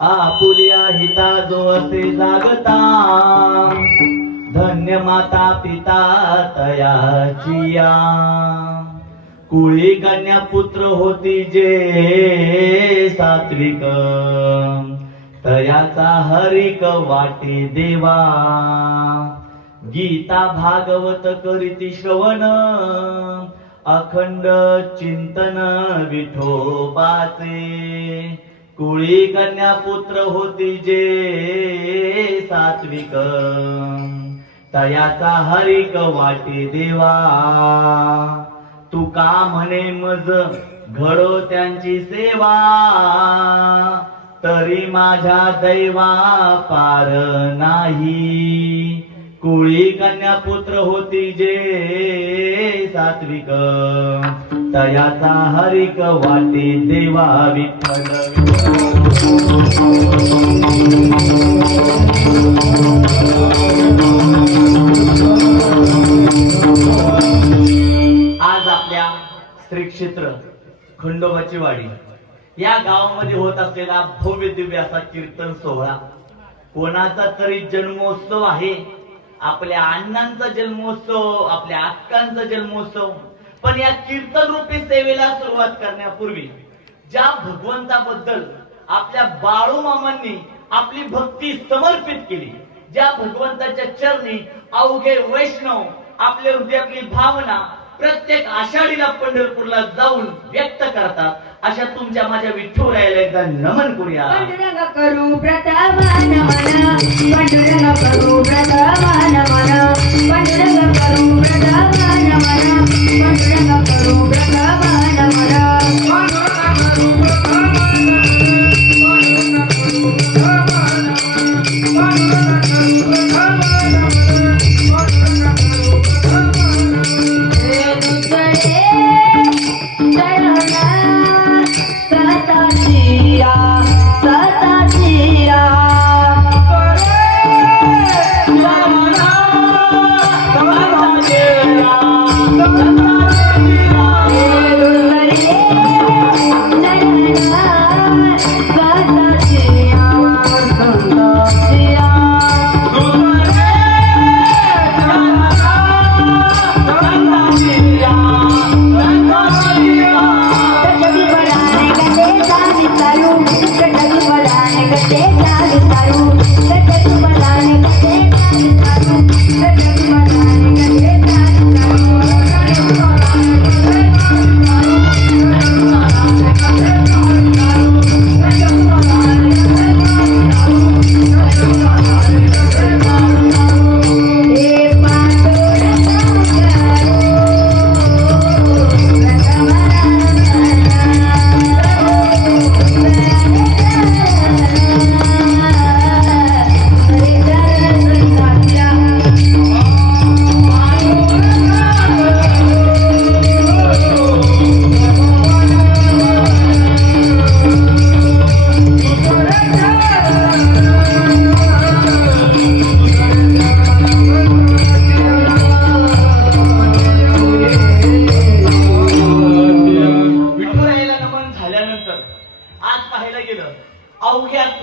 Apulia हिता जो असे जागता धन्य माता पिता तयाचिया कुळी कन्या पुत्र होती जे सात्विक तयाचा हरिक वाटे देवा गीता भागवत करीती श्रवण अखंड चिंतन विठोबाचे कुळी कन्या पुत्र होती जे सात्विक तयाचा हरिक वाटे देवा तुका म्हणे मज घडो त्यांची सेवा तरी माझ्या दैवा पार नाही कुळी कन्या पुत्र होती जे सात्विक तयाचा हरिक वाटे देवा विठ्ठल आज आपल्या श्री क्षेत्र खंडोबाची वाडी या गावामध्ये होत असलेला भव्य दिव्य असा कीर्तन सोहळा कोणाचा तरी जन्मोत्सव आहे आपल्या अण्णांचा जन्मोत्सव आपल्या अक्कांचा जन्मोत्सव पण या कीर्तन रूपी सेवेला सुरुवात करण्यापूर्वी ज्या भगवंताबद्दल आपल्या बाळू मामांनी आपली भक्ती समर्पित केली ज्या भगवंताच्या चरणी अवघे वैष्णव आपल्या हृदयातली भावना प्रत्येक आषाढीला पंढरपूरला जाऊन व्यक्त करतात अशा तुमच्या माझ्या विठ्ठलरायाला एकदा नमन करूया पंढरंग करू प्रतापमान मना पंढरंग करू प्रतापमान मना पंढरंग करू प्रतापमान मना पंढरंग करू प्रतापमान मना सताशिया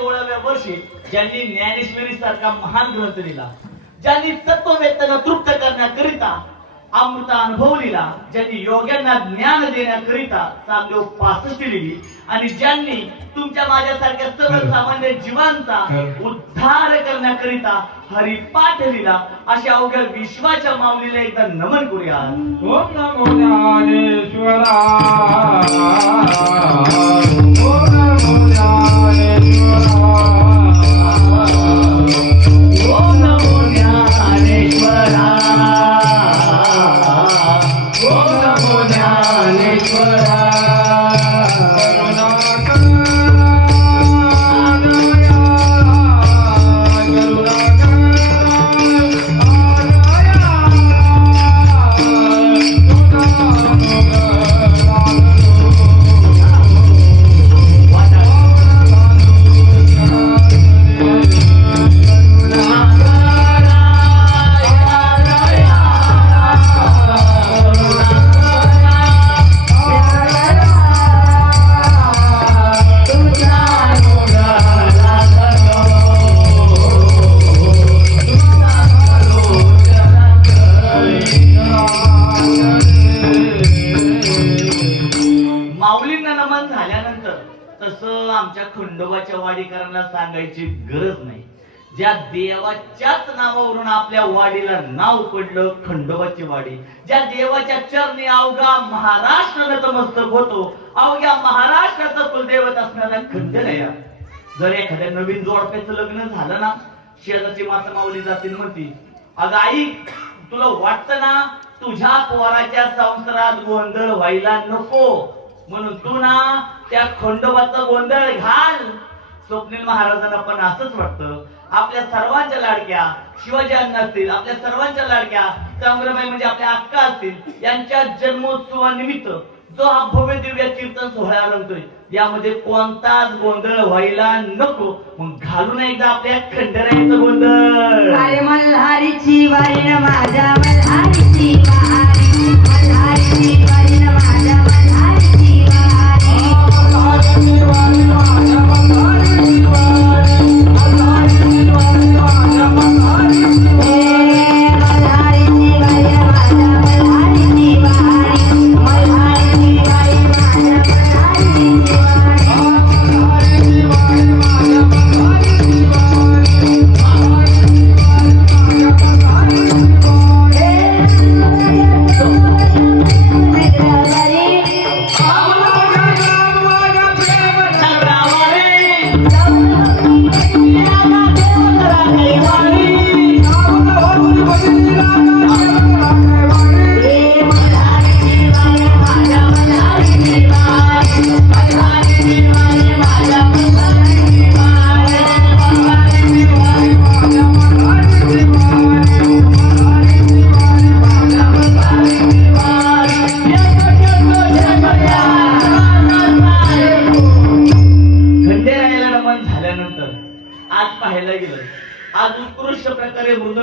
16व्या वर्षी ज्यांनी ज्ञानेश्वरी सारखा महान ग्रंथ लिहिला, ज्यांनी तत्ववेत्यांना तृप्त करण्याकरिता अमृत अनुभव लिहिला, ज्यांनी योग्यांना ज्ञान देण्याकरिता चांगली 65 लिहिली, आणि ज्यांनी तुमच्या माझ्यासारख्या सर्वसामान्य जीवांचा उद्धार करण्याकरिता हरिपाठ लिहिला, अशा अवघ्या विश्वाच्या माऊलीला एकदा नमन करूया. ओम नमो ज्ञानेश्वरा, ओम नमो ज्ञानेश्वरा, ओम नमो ज्ञानेश्वरा, ओम नमो ज्ञानेश्वरा. माऊलींना नमन झाल्यानंतर तसं आमच्या खंडोबाच्या वाडीकरांना सांगायची गरज नाही. ज्या देवाच्याच नावावरून आपल्या वाडीला नाव पडलं खंडोबाची वाडी, ज्या देवाच्या चरणी अवघा महाराष्ट्र नतमस्तक होतो, अवघ्या महाराष्ट्राचा कुलदैवत असणारा खंडेराया. जर एखाद्या नवीन जोडप्याचं लग्न झालं ना, शेजारची माता माऊली जातील म्हणती, अगं आई, तुला वाटतं ना तुझ्या पोराच्या संसारात गोंधळ व्हायला नको, म्हणून तू ना त्या खंडोबाचा गोंधळ घाल. स्वप्नील महाराजांना पण असंच वाटतं. आपल्या सर्वांच्या लाडक्या शिवाजी अण्णा असतील, आपल्या सर्वांच्या लाडक्या संग्रामबाई म्हणजे आपल्या अक्का असतील, यांच्या जन्मोत्सवानिमित्त जो हा भव्य दिव्य कीर्तन सोहळा रंगतोय, यामध्ये कोणताच गोंधळ व्हायला नको. मग घालून एकदा आपल्या खंडेरायाचं गोंधळ. अरे मल्हारीची वारी न माझ्या मल्हारीची वारी, मल्हारीची वारी न माझ्या मल्हारीची वारी, मल्हारीची वारी न माझ्या मल्हारीची वारी, मल्हारीची वारी न माझ्या मल्हारीची वारी, मल्हारीची वारी न माझ्या मल्हारीची वारी, मल्हारीची वारी न माझ्या मल्हारीची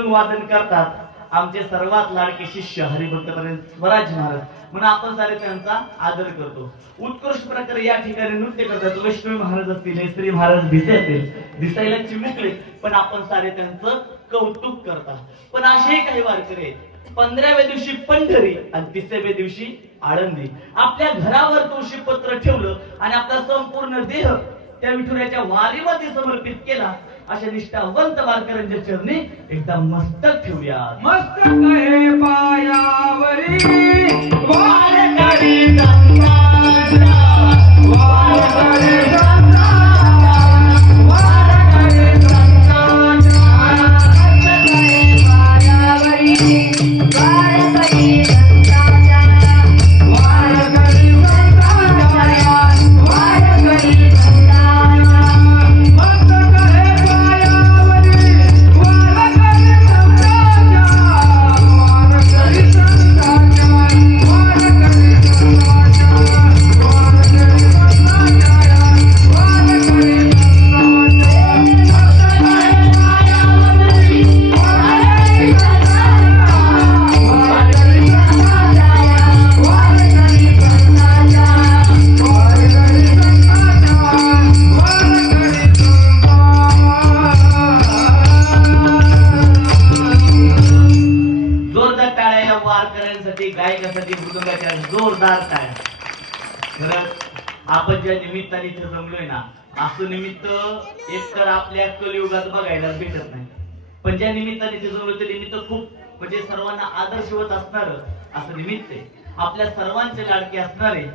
वादन करतात आमचे सर्वात लाडके शिष्य हरिभक्तपर्यंत स्वराज महाराज, म्हणून आपण सारे त्यांचा आदर करतो. उत्कृष्ट प्रकारे या ठिकाणी नृत्य करतात. लक्ष्मी महाराज असतील, श्री महाराज भिसे असतील, दिसायला चिमुकले पण आपण सारे त्यांचं कौतुक करतात. पण असे काही वारकरी आहेत, 15व्या दिवशी पंढरी आणि 30व्या दिवशी आळंदी. आपल्या घरावर तुळशी पत्र ठेवलं आणि आपला संपूर्ण देह त्या विठुरायाच्या वारीमध्ये समर्पित केला. अशा निष्ठावंत वारकऱ्यांच्या चरणी एकदा मस्तक ठेवूया. मस्तक आहे पायावरी वारकरी त्यांच्यासाठी मृदुंगाच्या जोरदार टाळ्या. खरंच आपण ज्या निमित्ताने इथे जमलोय ना, असं निमित्त एकतर आपल्या कलियुगात बघायला भेटत नाही, पण ज्या निमित्ताने इथे जमलो ते निमित्त खूप म्हणजे सर्वांना आदर्शवत असणार असं निमित्त आहे. आपल्या सर्वांचे लाडके असणारे.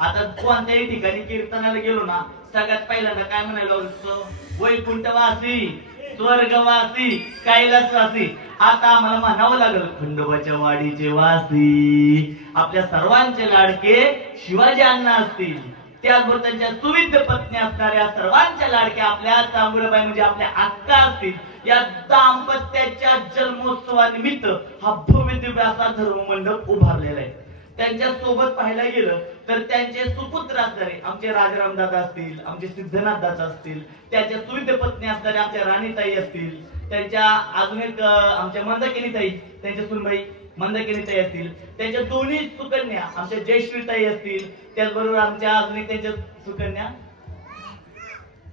आता कोणत्याही ठिकाणी कीर्तनाला गेलो ना, सगळ्यात पहिल्यांदा काय म्हणायला लागतो, वैकुंठवासी, स्वर्गवासी, कैलासवासी. आता आम्हाला म्हणावं लागलं खंडोबाच्या वाडीचे वासी. आपल्या सर्वांचे लाडके शिवाजी अण्णा असतील, त्याचबरोबर त्यांच्या सुविद्य पत्नी असणाऱ्या सर्वांच्या लाडक्या आपल्या चांगुलबाई म्हणजे आपल्या अक्का असतील. या दाम्पत्याच्या जन्मोत्सवानिमित्त हा भव्य दिव्य असा धर्ममंडप उभारलेला आहे. त्यांच्या सोबत पाहायला गेलं तर त्यांचे सुपुत्र असणारे आमचे राजाराम दादा असतील, आमचे सिद्धनाथ दादा असतील, त्यांच्या सुविद्य पत्नी असणाऱ्या आमच्या राणीताई असतील, त्यांच्या अजून एक आमच्या मंदाकिनीताई, त्यांच्या सुनबाई मंदाकिनीताई असतील, त्यांच्या दोन्ही सुकन्या आमच्या जयश्रीताई असतील, त्याचबरोबर आमच्या अजून एक त्यांच्या सुकन्या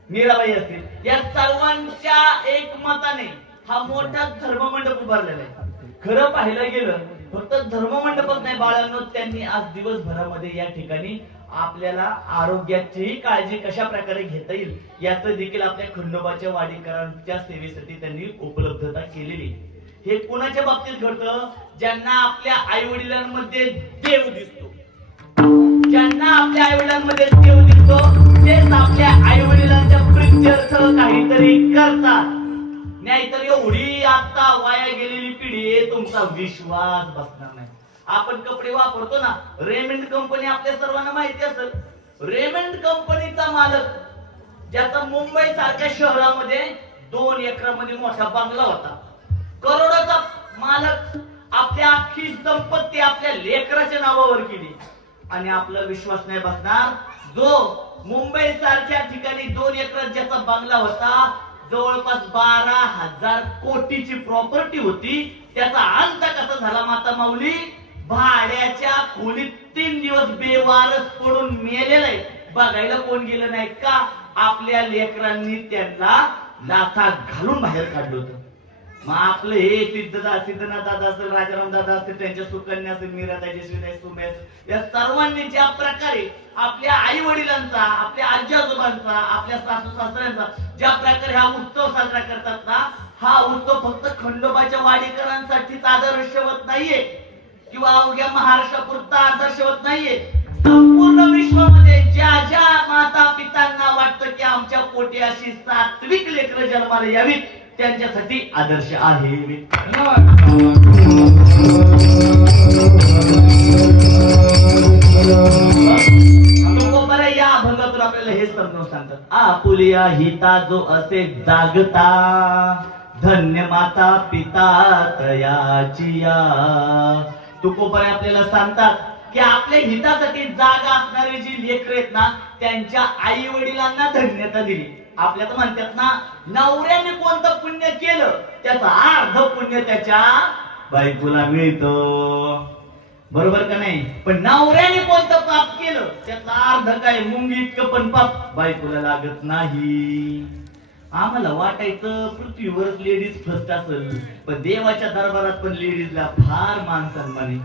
मीराबाई असतील. या सर्वांच्या एकमताने हा मोठा धर्ममंडप उभारलेला आहे. खरं पाहायला गेलं फक्त धर्ममंडपच नाही बाळांनो, त्यांनी आज दिवसभरामध्ये या ठिकाणी आपल्याला आरोग्याचीही काळजी कशा प्रकारे घेता येईल याचं देखील आपल्या खंडोबाच्या वाडीकरांच्या सेवेसाठी त्यांनी उपलब्धता केलेली. हे कोणाच्या बाबतीत घडतं, ज्यांना आपल्या आई वडिलांमध्ये देव दिसतो, ज्यांना आपल्या आई वडिलांमध्ये देव दिसतो तेच आपल्या आई वडिलांच्या प्रित्यर्थ काहीतरी करतात. नाहीतर एवढी आता वाया गेलेली पिढी तुमचा विश्वास बसणार नाही. आपण कपडे वापरतो ना, रेमंड कंपनी आपल्या सर्वांना माहिती असेल. रेमंड कंपनीचा मालक ज्याचा मुंबई सारख्या शहरामध्ये 2 एकरामध्ये मोठा बंगला होता, करोडोचा मालक, आपल्या अख्खी संपत्ती आपल्या लेकराच्या नावावर केली. आणि आपला विश्वास नाही बसणार, जो मुंबई सारख्या ठिकाणी 2 एकरात ज्याचा बंगला होता, जवळपास 12,000 कोटीची प्रॉपर्टी होती, त्याचा अंत कसा झाला माता माऊली? भाड्याच्या खोलीत 3 दिवस बेवारस पडून मेलेलं आहे. बघायला कोण गेलं नाही का? आपल्या लेकरांनी त्यांना लाथा घालून बाहेर काढलं होतं. मग आपलं हे सिद्धनाथ दादा असेल, राजाराम दादा असतील, त्यांच्या सुकन्या असेल, मीराताई, जयश्रीताई, सुमे, या सर्वांनी ज्या प्रकारे आपल्या आई वडिलांचा, आपल्या आजी आजोबांचा, आपल्या सासू सासऱ्यांचा ज्या प्रकारे हा उत्सव साजरा करतात ना, हा उत्सव फक्त खंडोबाच्या वाडीकरांसाठीच आदर्शवत नाहीये किंवा अवघ्या महाराष्ट्रापुरता आदर्शवत नाहीये. संपूर्ण विश्वामध्ये ज्या ज्या माता पितांना वाटतं की आमच्या पोटी अशी सात्विक लेकरं जन्माला यावीत, त्यांच्यासाठी आदर्श आहे. या अभंगातून आपल्याला हे समजावून सांगतात, आपुलिया हिता जो असे जागता, धन्य माता पिता तयाचिया. तुकोबरे आपल्याला सांगतात की आपल्या हितासाठी जागा असणारी जी लेकरं आहेत ना, त्यांच्या आई वडिलांना धन्यता दिली. आपल्यात म्हणतात ना, नवऱ्याने कोणतं पुण्य केलं त्याचा अर्ध पुण्य त्याच्या बायकोला मिळतो, बरोबर का नाही? पण नवऱ्याने कोणतं पाप केलं त्याचा अर्ध काय, मुंगी इतकं पण पाप बायकोला लागत नाही. आम्हाला वाटायचं पृथ्वीवरच लेडीज फर्स्ट असेल, पण देवाच्या दरबारात पण लेडीजला फार मान सन्मान आहे.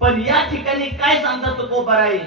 पण या ठिकाणी काय सांगतात तुकोबाराय,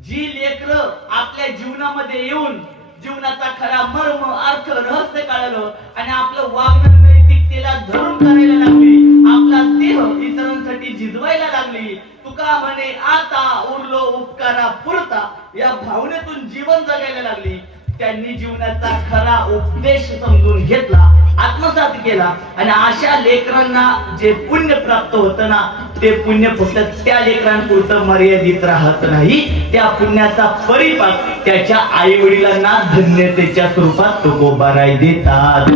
जी लेकरं आपल्या जीवनामध्ये येऊन जीवनाचा खरा मर्म, अर्थ, रहस्य कळलं आणि आपलं वागणं नैतिकतेला धरून करायला लागली, आपला देह इतरांसाठी झिजवायला लागली. तुका म्हणे आता उरलो उपकारा पुरता, या भावनेतून जीवन जगायला लागली. त्यांनी जीवनाचा खरा उपदेश समजून घेतला, आत्मसात केला आणि अशा लेकरांना जे पुण्य प्राप्त होतं ना, ते पुण्य फक्त त्या लेकरांपुरतं मर्यादित राहत नाही. त्या पुण्याचा परिपाक त्याच्या आई वडिलांना धन्यतेच्या स्वरूपात तुकोबाराय देतात.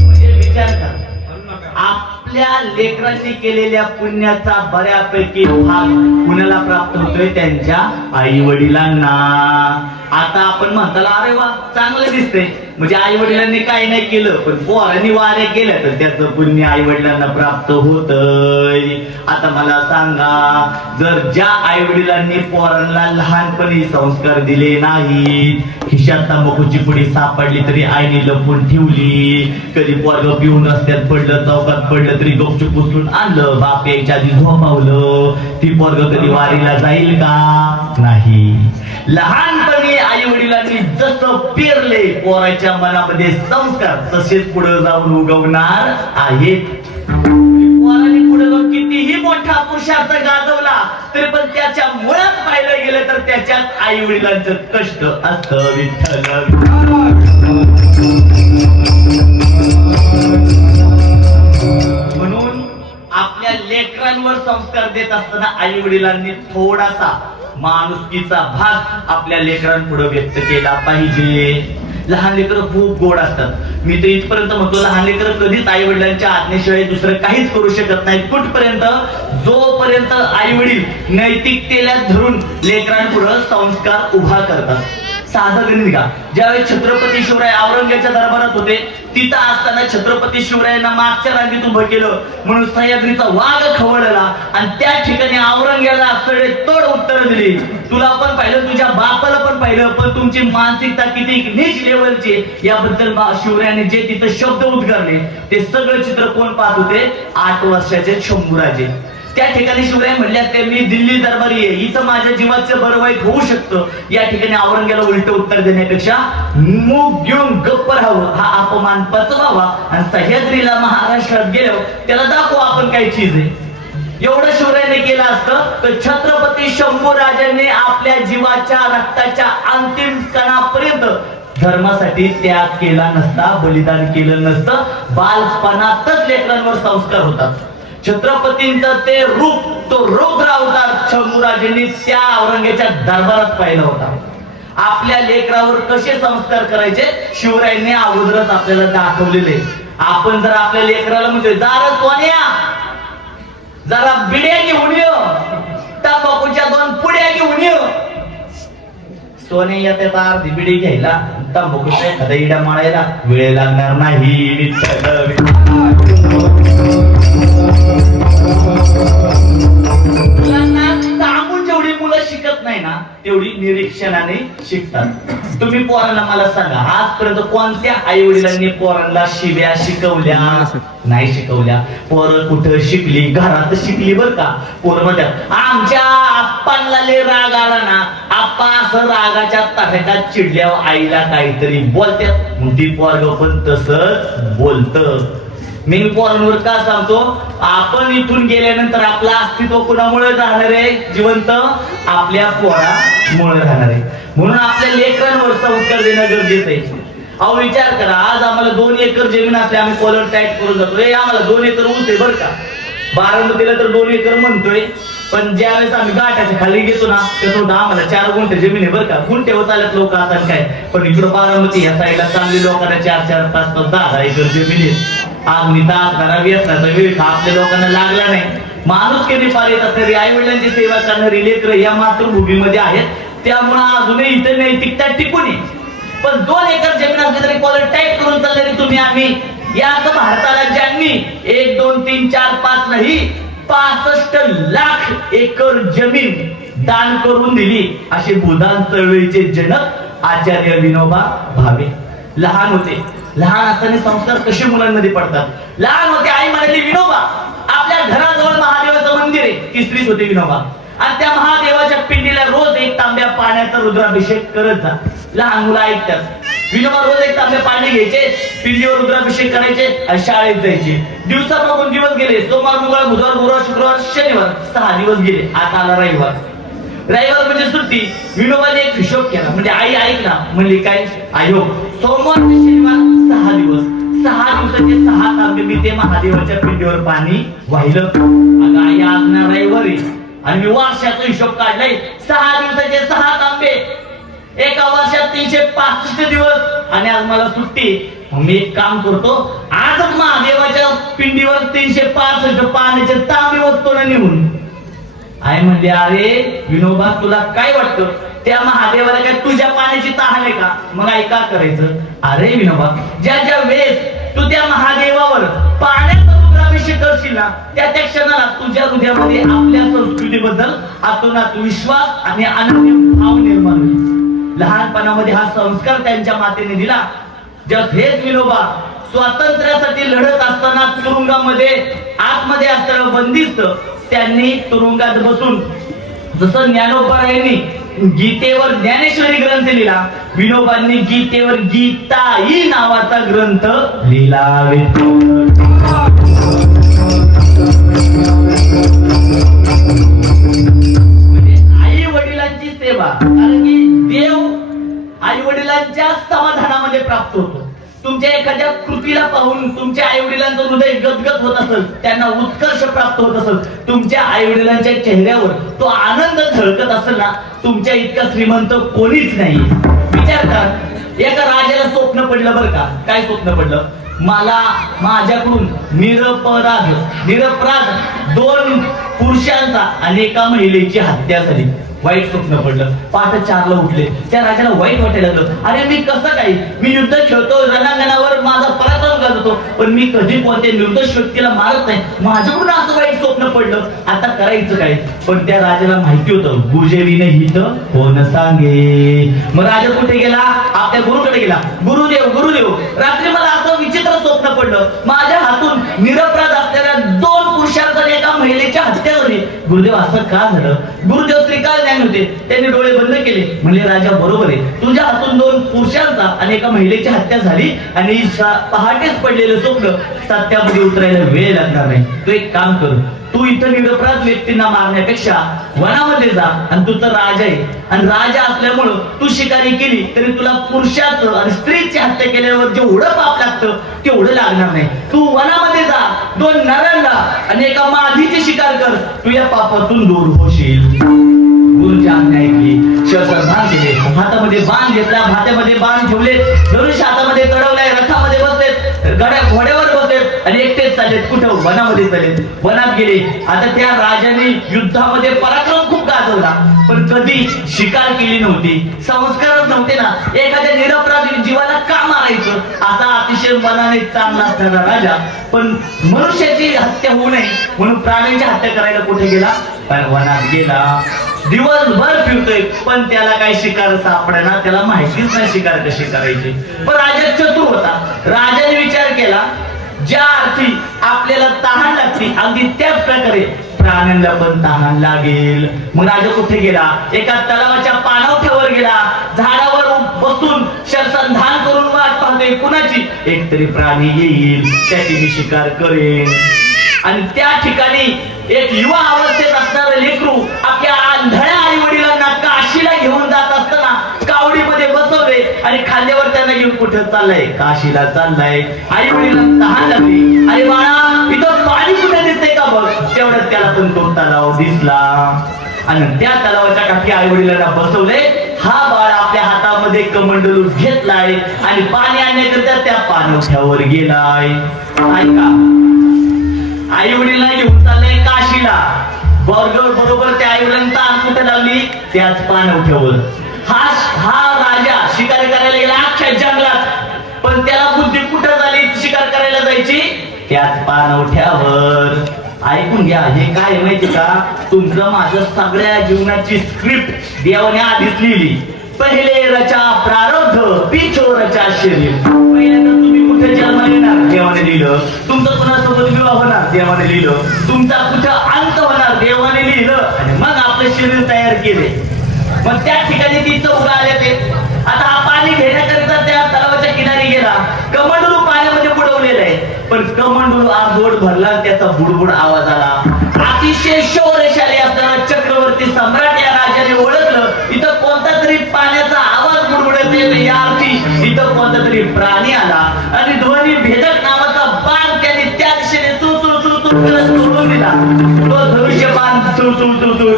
म्हणजे विचार करा, आपल्या लेकरांनी केलेल्या पुण्याचा बऱ्यापैकी भाग कुणाला प्राप्त होतोय? त्यांच्या आई वडिलांना. आता आपण म्हणताला अरे वा चांगलं दिसतंय, म्हणजे आई वडिलांनी काही नाही केलं पण पोरांनी वाऱ्या केल्या तर त्याचं पुण्य आई वडिलांना प्राप्त होतंय. आता मला सांगा, जर ज्या आई वडिलांनी पोरांना लहानपणी संस्कार दिले नाहीत, खिशात तंबाखूची पुडी सापडली तरी आईने लपून ठेवली, कधी पोरग पिऊन रस्त्यात पडलं, चौकात पडलं तरी गपचूप उचलून आणलं, बाप यायच्या आधी झोपावलं, ती पोरग कधी वारीला जाईल का? नाही. लहानपणी आई वडिलांनी जसं पेरले पोराच्या मनामध्ये संस्कार तसेच पुढे जाऊन उगवणार आहेत. पोराने पुढे जाऊन कितीही मोठा पुरुषार्थ गाजवला तरी पण त्याच्या मुळात पाहिलं गेलं तर त्याच्यात आई वडिलांचं कष्ट असतं. विठ्ठल म्हणून आपल्या लेकरांवर संस्कार देत असताना आई वडिलांनी थोडासा माणुसकीचा भाग आपल्या लेकरांपुढे व्यक्त केला पाहिजे. लहान लेकरं खूप गोड असतात. मी तर इथपर्यंत म्हणतो, लहान लेकरं कधीच आई वडिलांच्या आज्ञेशिवाय दुसरं काहीच करू शकत नाही. कुठपर्यंत? जोपर्यंत आई वडील नैतिकतेला धरून लेकरांपुढे संस्कार उभा करतात. साधं गणित का, ज्यावेळेस छत्रपती शिवराय औरंगजेबाच्या दरबारात होते तिथं असताना छत्रपती शिवरायांना मागच्या रांगेत उभं केलं म्हणून सह्याद्रीचा वाघ खवळला आणि त्या ठिकाणी औरंगजेबाला सडे तोड उत्तर दिली. तुला पण पाहिलं, तुझ्या बापाला पण पाहिलं, पण तुमची मानसिकता किती नीच लेवलची याबद्दल शिवरायांनी जे तिथं शब्द उद्गारले ते सगळं चित्र कोण पाहत होते? 8 वर्षाचे शंभूराजे. त्या ठिकाणी शिवराय म्हणले असते, मी दिल्ली दरबारी आहे, इथं माझ्या जीवाचं बरं वाईट होऊ शकतं. या ठिकाणी औरंगजेबाला उलट उत्तर देण्यापेक्षा मूग घेऊन गप्प राहावं, हा अपमान पचवावा आणि सह्याद्रीला महाराष्ट्रात गेल्यावर त्याला दाखवू आपण काय चीज आहे. एवढं शिवरायाने केलं असतं तर छत्रपती शंभूराजांनी आपल्या जीवाच्या रक्ताच्या अंतिम कणापर्यंत धर्मासाठी त्याग केला नसता, बलिदान केलं नसतं. बालपणातच लेकरांवर संस्कार होतात. छत्रपतींचं ते रूप, तो रौद्र अवतार शंभूराजांनी त्या औरंगजेबाच्या दरबारात पाहिला होता. आपल्या लेकरावर कसे संस्कार करायचे शिवरायांनी अगोदरच आपल्याला दाखवलेले. आपण जर आपल्या लेकराला म्हणतोय, जरा सोन्या जरा बिड्या घेऊन ये, तंबाखूच्या 2 पुड्या घेऊन ये, सोने येते तर अर्धी बिडी घ्यायला, तंबाखूचा एखादा इडा माळायला वेळ लागणार नाही. मुलांना सांगून जेवढी मुलं शिकत नाही ना तेवढी निरीक्षणाने शिकतात. तुम्ही पोरांना मला सांगा, आजपर्यंत कोणत्या आई वडिलांनी पोरांना शिव्या शिकवल्या? नाही शिकवल्या. पोरं कुठं शिकली? घरात शिकली बर का. पोरं म्हणतात, आमच्या आप्पांना लय राग आला ना, आप्पा असं रागाच्या ताठ्यात चिडल्यावर आईला काहीतरी बोलतात, मग ती पोरग पण तसंच बोलतं. मी पोरांवर का सांगतो? आपण इथून गेल्यानंतर आपलं अस्तित्व कुणामुळे राहणार आहे जिवंत? आपल्या पोरामुळे राहणार आहे. म्हणून आपल्या लेकरांवर संस्कार देणं गरजेचं आहे. अहो विचार करा, आज आम्हाला 2 एकर जमीन असते, आम्ही कॉलर टाईट करून जातो, आम्हाला 2 एकर ऊस आहे बरं का. बारामतीला तर 2 एकर म्हणतोय, पण ज्यावेळेस आम्ही गाठाच्या खाली घेतो ना त्यासोबत आम्हाला 4 गुंठे जमीन आहे बरं का. गुंठे चालत लोक आता काय, पण इकडं बारामती या साईडला चांगली लोकांना 4-4, 5-5, 10 एकर जमीन आहे. अग्निता असणारा व्यसनाचा वेळ आपल्या लोकांना लागला नाही. माणुसकीने पाळत असणारी आई वडिलांची सेवा करणारी लेकरं या मातृभूमीमध्ये आहेत. त्यामुळे अजूनही इथे नैतिकता टिकून आहे. पण 2 एकर जमीन असली तरी कॉलर टाईट करून चालले तुम्ही आम्ही. याच भारताला ज्यांनी 1, 2, 3, 4, 5 नाही 65 लाख एकर जमीन दान करून दिली असे भूदान चळवळीचे जनक आचार्य विनोबा भावे. लहान होते, लहान असताना संस्कार कसे मुलांमध्ये पडतात. लहान होते, आई म्हणाली, विनोबा आपल्या घराजवळ महादेवाचं मंदिर आहे. तिसरीच होते विनोबा. आणि त्या महादेवाच्या पिंडीला रोज 1 तांब्या पाण्याचा रुद्राभिषेक करत जा. लहान मुलं ऐकतात. विनोबा रोज 1 तांब्या पाणी घ्यायचे, पिंडीवर रुद्राभिषेक करायचे आणि शाळेत जायचे. दिवसाप्रमाणे दिवस गेले. सोमवार, मंगळवार, बुधवार, गुरुवार, शुक्रवार, शनिवार 6 दिवस गेले. आता आला रविवार. रविवार म्हणजे सुट्टी. विनोबाने एक हिशोब केला. म्हणजे आई ऐक ना, म्हणली काय? आई हो, सोमवार ते शनिवार 6 दिवस, 6 दिवसाचे 6 तांबे मी ते महादेवाच्या पिंडीवर पाणी वाहिलं. अगं आई आज ना रविवारी आणि मी वर्षाचा हिशोब काढलाय. 6 दिवसाचे 6 तांबे, एका वर्षात 365 दिवस आणि आज मला सुट्टी. मी एक काम करतो, आजच महादेवाच्या पिंडीवर 365 पाण्याचे तांबे ओततो ना निघून. आई म्हणली, अरे विनोबा तुला काय वाटतं त्या महादेवाला काय तुझ्या पाण्याची तहान आहे का? मग आई का करायचं? अरे विनोबा, ज्या ज्या वेळेस तू त्या महादेवावर पाण्याचा रुद्राभिषेक करशील ना, त्या क्षणाला तुझ्या हृदयामध्ये आपल्या संस्कृतीबद्दल आतोनात विश्वास आणि आनंद भाव निर्माण होईल. लहानपणामध्ये हा संस्कार त्यांच्या मातेने दिला. जस हेच विनोबा स्वातंत्र्यासाठी लढत असताना तुरुंगामध्ये आतमध्ये असताना बंदिस्त त्यांनी तुरुंगात बसून जसं ज्ञानोबारायांनी गीतेवर ज्ञानेश्वरी ग्रंथ लिहिला, विनोबांनी गीतेवर गीताई नावाचा ग्रंथ लिहिला. म्हणजे आई वडिलांची सेवा, कारण की देव आई वडिलांच्या समाधानामध्ये प्राप्त होतो. तुमच्या एखाद्या कृतीला पाहून तुमच्या आई वडिलांचं हृदय गदगद होत असेल, त्यांना उत्कर्ष प्राप्त होत असेल, तुमच्या आई वडिलांच्या चेहऱ्यावर तो आनंद झळकत असेल ना, तुमच्या इतका श्रीमंत कोणीच नाही. विचार करा, एका राजाला स्वप्न पडलं बरं का. काय स्वप्न पडलं? मला माझ्याकडून निरपराध 2 पुरुषांचा आणि एका महिलेची हत्या झाली. वाईट स्वप्न पडलं. पहाटे 4 ला उठले. त्या राजाला वाईट वाटायला लागलं, अरे मी कसं काय, मी युद्ध खेळतो, रणांगणावर माझा पराक्रम गाजवतो, पण मी कधी कोणत्या निर्दोष व्यक्तीला मारत नाही. माझ्याकडून असं वाईट स्वप्न पडलं, आता करायचं काय? पण त्या राजाला माहिती होतं, गुजेरीने हित कोण सांगे. मग राजा कुठे गेला? आपल्या गुरुकडे गेला. गुरुदेव गुरुदेव, रात्री मला असं विचित्र स्वप्न पडलं, माझ्या हातून निरपराध असलेल्या 2 पुरुषांचा आणि एका महिलेची हत्या झाली. गुरुदेव असं का झालं? गुरुदेव त्रिकाल ज्ञान होते, त्यांनी डोळे बंद केले. म्हणजे राजा बरोबर आहे, तुझ्या हातून 2 पुरुषांचा आणि एका महिलेची हत्या झाली आणि पहाटेच पडलेलं स्वप्न सत्यामध्ये उतरायला वेळ लागणार नाही. तू एक काम कर, तू इथं निरपराध व्यक्तींना मारण्यापेक्षा वनामध्ये जा. आणि तू तर राजा आहे, आणि राजा असल्यामुळं तू शिकारी केली तरी तुला पुरुषाचं आणि स्त्रीची हत्या केल्यावर जेवढं पाप लागतं तेवढं लागणार नाही. तू वनामध्ये जा, 2 नरांना आणि एका माधीची शिकार कर, तू या पापातून दूर होशील. गुरुची आज्ञा ऐकली. शस्त्रधान केले, हातामध्ये बाण घेतला, भात्यामध्ये बाण ठेवले, धनुष्य हातामध्ये चढवलाय, रथामध्ये बसलेत, घोड्यावर बसलेत आणि एकटेच चाललेत. कुठं? वनामध्ये चाललेत. वनात गेले. आता त्या राजाने युद्धामध्ये पराक्रम खूप गाजवला, पण कधी शिकार केली नव्हती, संस्कारच नव्हते ना. एखाद्या निरपराधी जीवाला का मारायचं, असा अतिशय मनाने चांगला असणारा राजा पण मनुष्याची हत्या होऊ नये म्हणून प्राण्यांची हत्या करायला कुठे गेला? पण वनात गेला. दिवसभर फिरतोय, पण त्याला काही शिकार सापडेना, त्याला माहितीच नाही शिकार कशी करायची. पण राजा चतुर होता. राजाने विचार केला, ज्या अर्थी आपल्याला तहान लागते अगदी त्याच प्रकारे प्राण्यांना पण तहान लागेल. मग राजा कुठे गेला? एका तलावाच्या पाणवठ्यावर गेला. झाडावर बसून शरसंधान करून वाट पाहतोय कुणाची, एकतरी प्राणी येईल, त्याची मी शिकार करेन. आणि त्या ठिकाणी एक युवा अवस्थेत असणारं लेकरू आपल्या आंधळ्या आई वडिलांना काशीला घेऊन जात असताना कावडीमध्ये बसवले आणि खांद्यावर त्यांना घेऊन कुठे चाललाय? काशीला चाललाय. आई वडिलांना तहान लागली. अरे बाळा, इथं पाणी कुठे दिसतंय का बघ. तेवढ्यात त्याला पण तो तलाव दिसला आणि त्या तलावाच्या काठी आई वडिलांना बसवले. हा बाळ आपल्या हातामध्ये कमंडलू घेतलाय आणि पाणी आणण्याकरता त्या पाणवठ्यावर गेलाय. ऐका, आई वडिलांना घेऊन चाललंय काशीला. बरोबर त्या आई वडिलांना तहान कुठे लागली? त्याच पाणवठ्यावर. हा राजा शिकार करायला गेला अख्ख्या जंगलात, पण त्याला बुद्धी कुठं झाली शिकार करायला जायची? त्याच पाणवठ्यावर. ऐकून घ्या, हे काय माहिती का, तुमचं माझं सगळ्या जीवनाची स्क्रिप्ट देवाने आधीच लिहिली. पहिले रचा प्रारब्ध, पिछो रचा शरीर. पहिल्यांदा तुम्ही कुठे जन्माला येणार? देवाने लिहिलं. तुमचं कोणासोबत विवाह होणार? देवाने लिहिलं. तुमचा कुठं अंत होणार? देवाने लिहिलं. आणि मग आपलं शरीर तयार केले. मग त्या ठिकाणी ती चौघ आले ते. आता हा पाणी घेण्याकरिता त्या तलावाच्या किनारी गेला. कमंडलू पाण्यामध्ये बुडवलेलं आहे, पण कमंडलू अर्धवट भरला, त्याचा बुडबुड आवाज आला. अतिशय शौर्यशाली असणारा चक्रवर्ती सम्राट या राजाने ओळखलं, इथं कोणता तरी पाण्याचा आवाज बुडबुडत येतो, या अर्थी इथं कोणता तरी प्राणी आला आणि ध्वनी भेदक नावाचा बाण त्याने त्या दिशेने सोडून दिला. तो धनुष्य बाण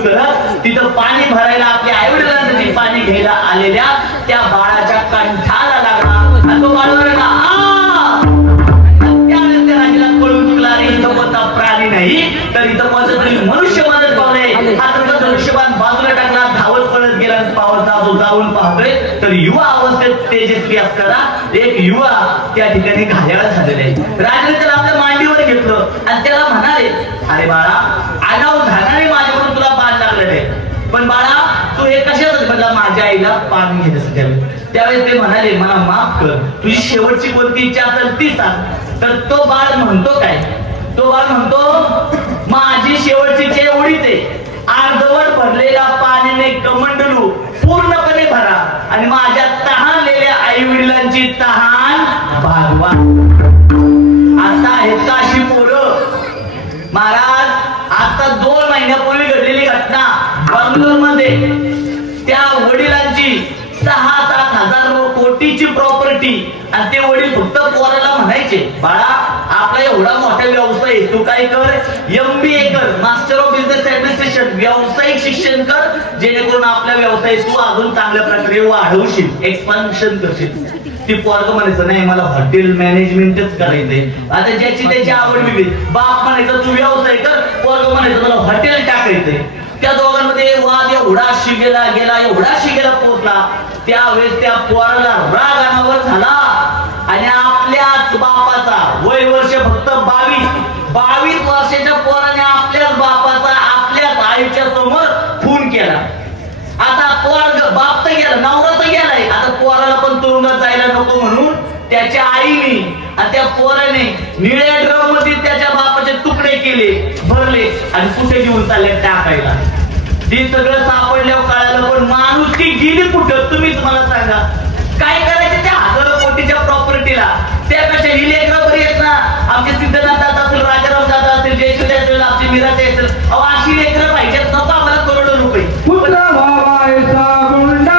करत तिथं पाणी भरायला आपल्या आई वडिलांसाठी पाणी घ्यायला आलेल्या त्या बाळाच्या कंठाला लागला आणि तो बाळ ओरडला, त्यावेळेस त्या राजाला कळून चुकला, इथं कोणता प्राणी नाही तर इथं कोणता तरी मनुष्य मदत पावले. बाजू जाऊन पाहतोय तर युवा अवस्थेत तेजस्वी असताना एक युवा त्या ठिकाणी घायाळ झालेले आहे. राजाने त्याला आपल्या मांडीवर घेतलं आणि त्याला म्हणाले, अरे बाळा, आगाऊ धानाने माझ्याकडून तुला बाण लागलेले आहे, पण बाळा तू हे कशासाठी? म्हणला, माझ्या आईला पाणी घेण्यासाठी. त्यावेळेस ते म्हणाले, मला माफ कर, तुझी शेवटची कोणती इच्छा असेल ती सांग. तर तो बाळ म्हणतो काय? तो बाळ म्हणतो, माझी शेवटची इच्छा एवढीच आहे, अर्धवट भरलेला पाण्याने कमंडलू पूर्णपणे भरा आणि माझ्या तहानलेल्या आई वडिलांची तहान भागवा. आता आहेत का अशी पोरं? महाराज, आता 2 महिन्यापूर्वी घडलेली घटना बंगलोरमध्ये त्या वडिलांची 6-7 हजार कोटीची प्रॉपर्टी आणि ते वडील फक्त पोराला म्हणायचे, बाळा आपला एवढा मोठा व्यवसाय, तू काय कर, MBA कर, मास्टर ऑफ बिझनेस ऍडमिनिस्ट्रेशन, व्यावसायिक शिक्षण कर, जेणेकरून आपल्या व्यवसाय तू अजून चांगल्या प्रकारे वाढवशील, एक्सपान्शन करशील. ती पोरग म्हणायचं, नाही मला हॉटेल मॅनेजमेंटच करायचंय. आता ज्याची त्याची आवड वेगळी. बाप म्हणायचं तू व्यवसाय कर, पोरग म्हणायचं मला हॉटेल टाकायचंय. त्या दोघांमध्ये वाद एवढा शिगेला पोहोचला. त्यावेळेस त्या पोराला राग अनावर झाला आणि आपल्याच बापाचा, वय वर्ष फक्त 22 वर्षाच्या पोराने आपल्याच बापाचा आपल्याच आईच्या समोर खून केला. आता पोरग, बाप तर गेला, नवरा तर गेलाय, आता पोराला पण तुरुंगात जायला नको म्हणून त्याच्या आईने आणि त्या पोराने निळ्या ड्रम मध्ये त्याच्या बापाचे तुकडे केले, भरले आणि कुठे घेऊन चालले टाकायला. ते सगळं सापडल्यावर कळालं, पण माणूस की गेली कुठं तुम्हीच मला सांगा. काय करायचं त्या हजारो कोटीच्या प्रॉपर्टीला? त्यापेक्षा ही लेकरं बरी आहेत ना, आमचे सिद्धनाथ दादा असेल, राजाराम दादा असेल, जयसूर्य असेल, आमची मीराचे असेल, अहो अशी लेकरं पाहिजेत, नको आम्हाला करोडो रुपये. पुत्र भावायचा गुंडा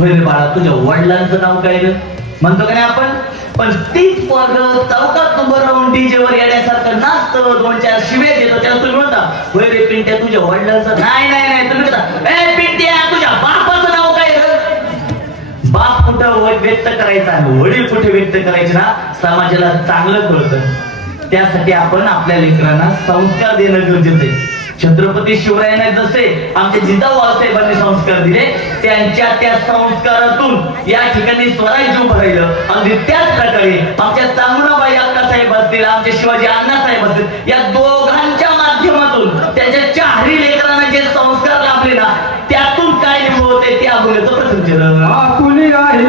त्यासाठी बाळा तुझ्या वडिलांचं नाव काय रे म्हणतो का नाही आपण? पण तीच पोरग चौकात उभं राहून डीजेवर येण्यासारखं नाचतं, 2-4 शिव्या देतो, त्याला तुम्ही म्हणता होय रे पिंट्या तुझ्या वडिलांचं? नाही तुम्ही म्हणता ए पिंट्या तुझ्या बापाचं नाव काय रे? बाप कुठं व्यक्त करायचा, वडील कुठे व्यक्त करायचे ना, समाजाला चांगलं कळतं. त्यासाठी आपण आपल्या लेकरांना संस्कार देणं गरजेचं आहे. छत्रपती शिवरायांना जसे आमच्या जिजाऊ बाळासाहेबांनी संस्कार दिले, त्यांच्या त्या संस्कारातून या ठिकाणी स्वराज्य उभं राहिलं. अगदी त्याच प्रकारे आमच्या चांगुणाबाई अक्कासाहेब असतील, आमचे शिवाजी अण्णासाहेब असतील, या दोघांच्या माध्यमातून त्यांच्या 4 लेकरांना जे संस्कार लाभले ना, त्यातून काय निभव होते ते अभंगाचं प्रथम चरण. आपुली आहे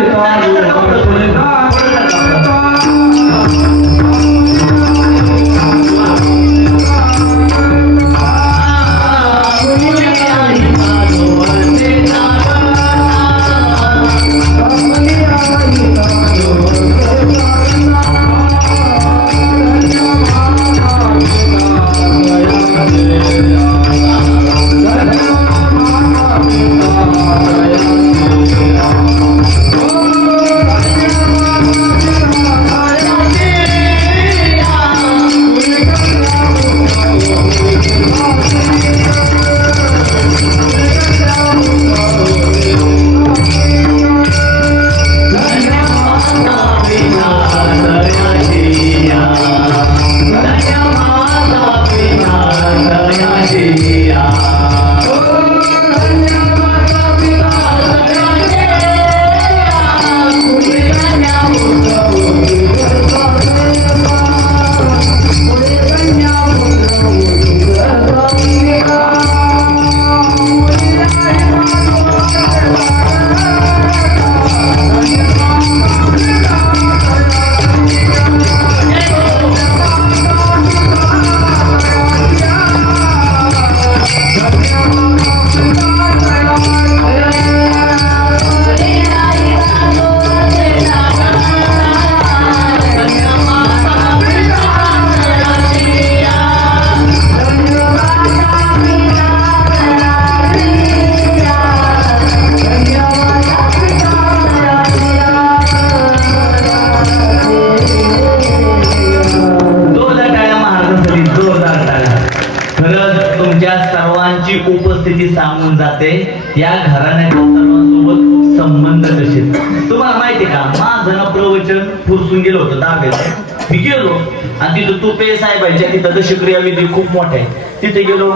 परिस्थिती सांगून जाते या घराण्याच्या सर्वांसोबत संबंध कसे. तुम्हाला माहिती का, माझं ना प्रवचन फुरसून गेलो होतं दाब्यात. मी गेलो आणि तिथं तुपे साहेबांच्या तिथं दशक्रिया विधी खूप मोठे आहे. तिथे गेलो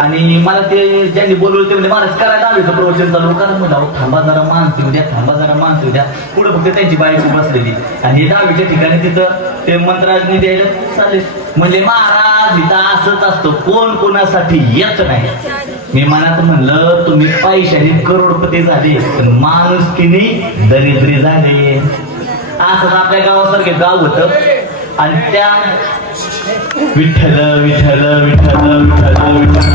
आणि मला ते ज्यांनी बोलवलं ते म्हणजे महाराज करा दहावीचं प्रवचन चालू करा. म्हणलं अहो थांबा जरा माणसं उद्या, थांबा जरा माणसं उद्या. पुढे फक्त त्यांची बायको बसलेली आणि दहावीच्या ठिकाणी तिथं ते मंत्राजनी द्यायला चालेल. म्हणजे महाराज इथं असंच असतं, कोण कोणासाठी येत नाही. मी मनात म्हणलं तुम्ही पैशाने करोडपती झाले पण माणुसकीने दरिद्री झाले. असंच आपल्या गावासारखे गाव होतं आणि त्या विठ्ठल विठ्ठल विठ्ठल विठ्ठल विठ्ठल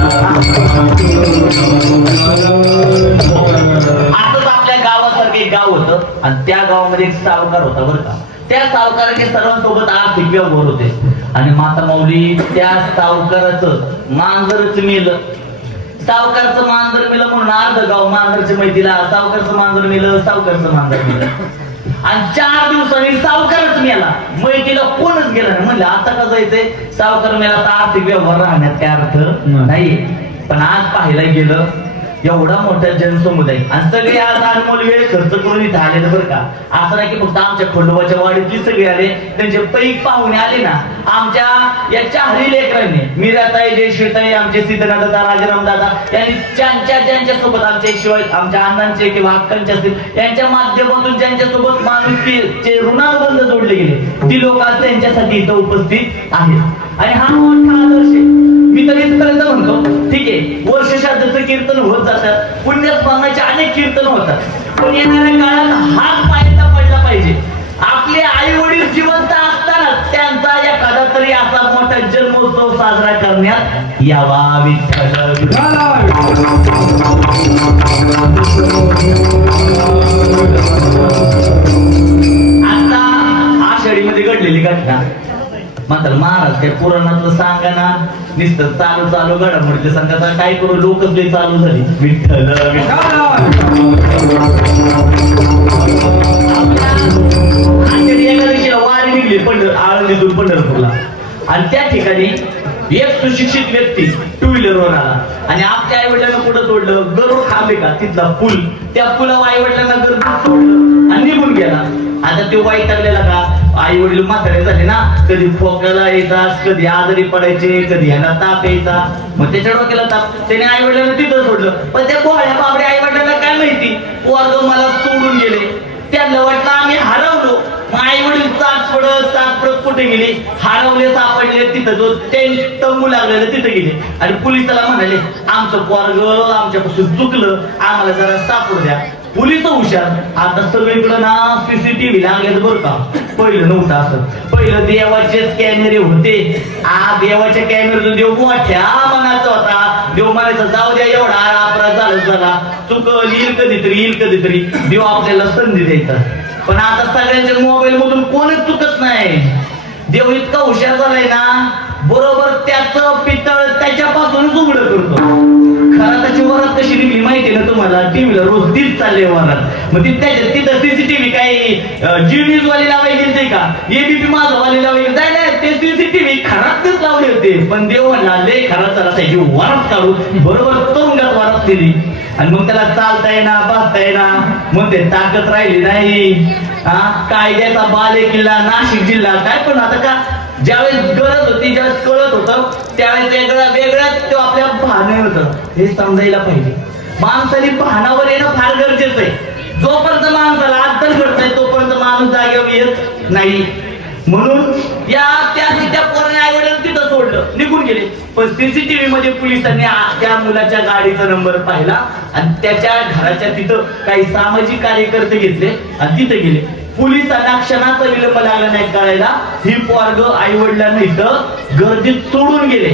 असंच आपल्या गावासारखे गाव होतं आणि त्या गावामध्ये एक सावकार होता बरं का. त्या सावकाराचे सर्वांसोबत आर्थिक व्यवहार होते आणि माता माऊली त्या सावकाराचं मांजरच मेलं. सावकारचं मांजर मेलं म्हणून अर्ध गाव मांजरच्या मैतीला सावकारचं मांजर मेलं, सावकारचं मांजर मेलं. आणि 4 दिवसांनी सावकारच मेला, मैतीला कोणच गेला नाही. म्हणलं आता का जायचंय, सावकार मेला तर आर्थिक व्यवहार राहण्यात काय अर्थ नाही. पण आज पाहायला गेलं एवढा मोठा जनसमुदाय आणि सगळे आज अनमोल वेळ खर्च करून इथे आलेलं बरं का. असं नाही की फक्त आमच्या खंडोबाच्या वाडीतली सगळे आले, त्यांचे पैक पाहुणे आले ना. आमच्या या चारही लेकरांनी, मीराताई, जयश्रीताई, आमचे सिद्धनाथदादा, राजाराम दादा यांनी ज्यांच्या सोबत आमच्या शिवाय आमच्या अण्णांचे किंवा अक्कांचे असतील यांच्या माध्यमातून ज्यांच्यासोबत माणुसकीचे ऋणानुबंध जोडले गेले ती लोक आज त्यांच्यासाठी इथं उपस्थित आहेत. आणि हा मोठा आदर्श आहे. मी तर इथपर्यंत म्हणतो ठीक आहे, वर्ष श्राद्धाचं कीर्तन होत जातात, पुण्यस्मरणाचे अनेक कीर्तन होतात, पण येणाऱ्या काळात हात पायाला पडला पाहिजे. आपले आई वडील जिवंत असताना त्यांचा एखादा तरी असा मोठा जन्मोत्सव साजरा करण्यात यावा. विठ्ठल आता आषाढीमध्ये घडलेली घटना मात्र महाराज काय पुराणातलं सांगा ना, नुसतं चालू चालू घडामोडीचे सांगा. काय करू, लोकच लई चालू झाली. विठ्ठल आषाढी एकादशीला वारी निघली आळंदीतून पंढरपूरला आणि त्या ठिकाणी एक सुशिक्षित व्यक्ती टू व्हीलरवर आला आणि आपल्या आई वडिलांना पुढे सोडलं. गरुड थांबे का तिथला पूल, त्या पुलावर आई वडिलांना गरुड सोडलं आणि निघून गेला. आता ते वाईट टाकलेला का, आई वडील म्हातारे झाले ना, कधी खोकला यायचा, कधी आजारी पडायचे, कधी यांना ताप यायचा. मग त्याच्या डोक्याला ताप, त्याने आई वडिलांना तिथं सोडलं. पण त्या गोळ्या बाबड्या आई वडिलांना काय माहिती वर्ग मला सोडून गेले. त्यांना वाटलं आम्ही हरवलो. मग आई वडील चाच पडत कुठे गेले, हरवले, सापडले. तिथं जो टेंट तंबू लागलेलं तिथं गेले आणि पोलिसाला म्हणाले आमचं पोरग आमच्यापासून चुकलं, आम्हाला जरा सापडू द्या. पोलिस हुशार, आता सगळीकडे ना सीसीटीव्ही लागले बरं का. पहिलं नव्हतं असं, पहिलं देवाचेच कॅमेरे होते. देवाच्या कॅमेऱ्यातून देव मोठ्या मनाचा होता. देव म्हणायचा जाऊ द्या, एवढा अपराध झाला, चुकल, येईल कधीतरी देव आपल्याला संधी द्यायचा. पण आता सगळ्यांच्या मोबाईल मधून कोणच चुकत नाही. देव इतका हुशार झालाय ना, बरोबर त्याचं पितळ त्याच्यापासूनच उघड करतो. खरं त्याची वरात कशी निघली माहिती ना तुम्हाला, टीव्हीला रोज तीच चालले वरात. मग त्याच्यात तिथं सीसीटीव्ही काही जी न्यूज वाले लावायला गेलते का, एबीपी माझं वाले लावायला गेले नाही, ते सीसीटीव्ही खराबच लावले होते. पण देव म्हणला लय खराब झाला, त्याची वरात काढू, बरोबर तुरुंगात वरात केली. आणि मग त्याला चालता येणार, बसता येणार, मग ते ताकद राहिली नाही. कायद्याचा बाले किल्ला नाशिक जिल्हा काय. पण आता का ज्यावेळेस गरज होती, ज्यावेळेस कळत होतं त्यावेळेस वेगळ्याच तो आपल्या भान होतं. हे समजायला पाहिजे. माणसाने भानावर येणं फार गरजेचं आहे. जोपर्यंत माणसाला अद्दल घडतंय तोपर्यंत माणूस जागेवर येत नाही. म्हणून त्या पोराने आई वडिलांना तिथं सोडलं, निघून गेले. पण सीसीटीव्ही मध्ये पोलिसांनी त्या मुलाच्या गाडीचा नंबर पाहिला आणि त्याच्या घराच्या तिथं काही सामाजिक कार्यकर्ते घेतले आणि तिथे गेले. पोलिसांना क्षणाचा विलंब लागला नाही कळायला, ही पोरग आई वडिलांना इथं गर्दीत सोडून गेले.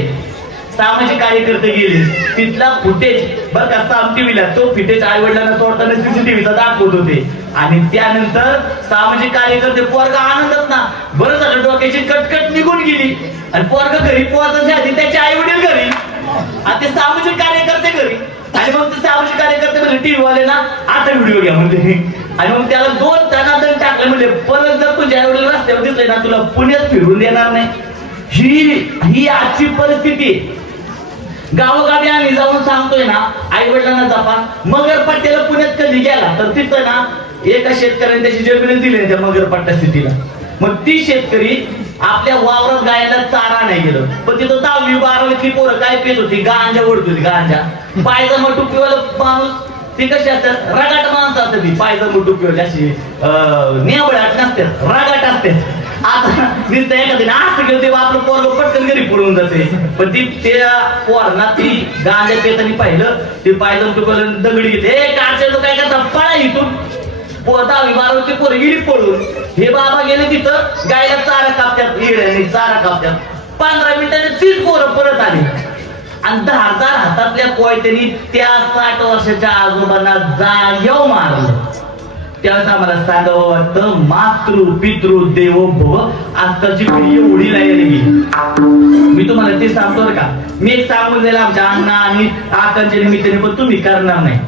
सामाजिक कार्यकर्ते गेले, तिथला फुटेज बरं का साम टीव्हीला, तो फुटेज आई वडिलांना सोडताना सीसीटीव्हीचा दाखवत होते. आणि त्यानंतर सामाजिक कार्यकर्ते पोरगा आनंदात ना, बरं झालं डोक्याची कटकट निघून गेली आणि पोरगा घरी पोहोचण्याच्या आधी त्याचे आई वडील घरी आणि ते सामाजिक कार्यकर्ते घरी. आणि मग ते सामाजिक कार्यकर्ते म्हणजे टीव्ही वाले ना आता व्हिडिओ घ्या म्हणजे. आणि मग त्याला 2 टनादन टाकले म्हणजे परत जर तुझ्या आई वडील रस्त्यावर दिसले ना तुला पुण्यात फिरून देणार नाही. ही आजची परिस्थिती. गावोगावी आम्ही जाऊन सांगतोय ना, आई वडिलांना जपा. मगरपट्ट्याला पुण्यात कधी गेला तर तिथं ना एका शेतकऱ्याने त्याची जमीन दिली त्या मगरपट्टा सिटीला. मग ती शेतकरी आपल्या वावरात गायला चारा नाही गेलं, पण तिथं 10वी 12वी पोरं काय पेत होती, गांजा ओढत होती. गांजा पायजमा टोपीवाला माणूस, ती कशी असतात, रगाट माणसं असतात. ती पायजमा टोपीवाली अशी नेबळाट नसतात, रगाट असतात. आता नुसतं एखादी असं घेऊ तेव्हा आपलं पोरग पटकन घरी पडून जाते. पण ती त्या पोरांना ती गांजा पेतानी पाहिलं, ती पायजमा टोपीवाला दगडी घेते, काचे काय करता, पळा इथून. 10वी 12वी पोरं गेली पळून. हे बाबा गेले तिथं गायला चारा कापत्यात, इड्याने चारा कापत्यात. 15 मिनिटांनी 30 पोरं परत आली आणि 10,000 हातातल्या कोयत्यांनी त्या 60 वर्षाच्या आजोबांना जाग्यावर मारलं. त्यावेळेस आम्हाला सांगावं वाटतं, मातृ पितृ देवो भव. आजकालची पिढी एवढी लायला गेली. मी तुम्हाला ते सांगतो का, मी एक सांगून जाईल आमच्या अण्णा आणि आकांच्या निमित्ताने, पण तुम्ही करणार नाही.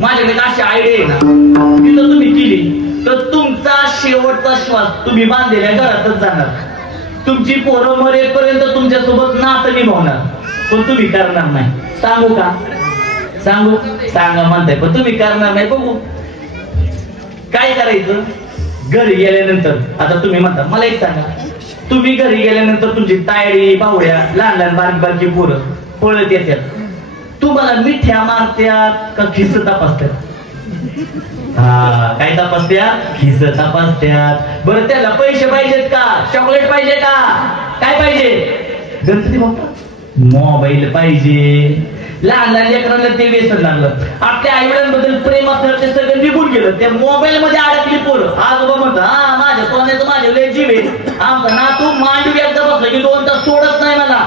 माझ्याकडे अशी आयडिया आहे ना, ती जर तुम्ही केली तर तुमचा शेवटचा श्वास तुम्ही बांधलेल्या घरातच जाणार. तुमची पोरं मरेपर्यंत तुमच्यासोबत नातं निभावणार, पण तुम्ही करणार नाही. सांगू का? सांगू? सांगा म्हणताय, पण तुम्ही करणार नाही. बघू काय करायचं. घरी गेल्यानंतर आता तुम्ही म्हणता, मला एक सांगा, तुम्ही घरी गेल्यानंतर तुमची तायडी बावड्या लहान लहान बारीक बारकी पोरं पळत येतात, तुम्हाला मिठ्या मारत्यात का खिस तपासत्यात? हा, काय तपासत्यात? खिस तपासत्यात. बरं, त्याला पैसे पाहिजेत का, चॉकलेट पाहिजे का, काय पाहिजे? गणपती बाप्पा मोबाईल पाहिजे. लहान लहान लेकरांना ते व्यसन लागलं. आपल्या आई वडिलांबद्दल प्रेम असणार ते सगळं निघून गेलं, त्या मोबाईल मध्ये अडकली पोरं. आजोबा म्हणतात, हा माझ्या सोन्याचं माझ्या लय जीव आहे, आमचा नातू मांडवी एकदा बसला की 2 तास सोडत नाही मला.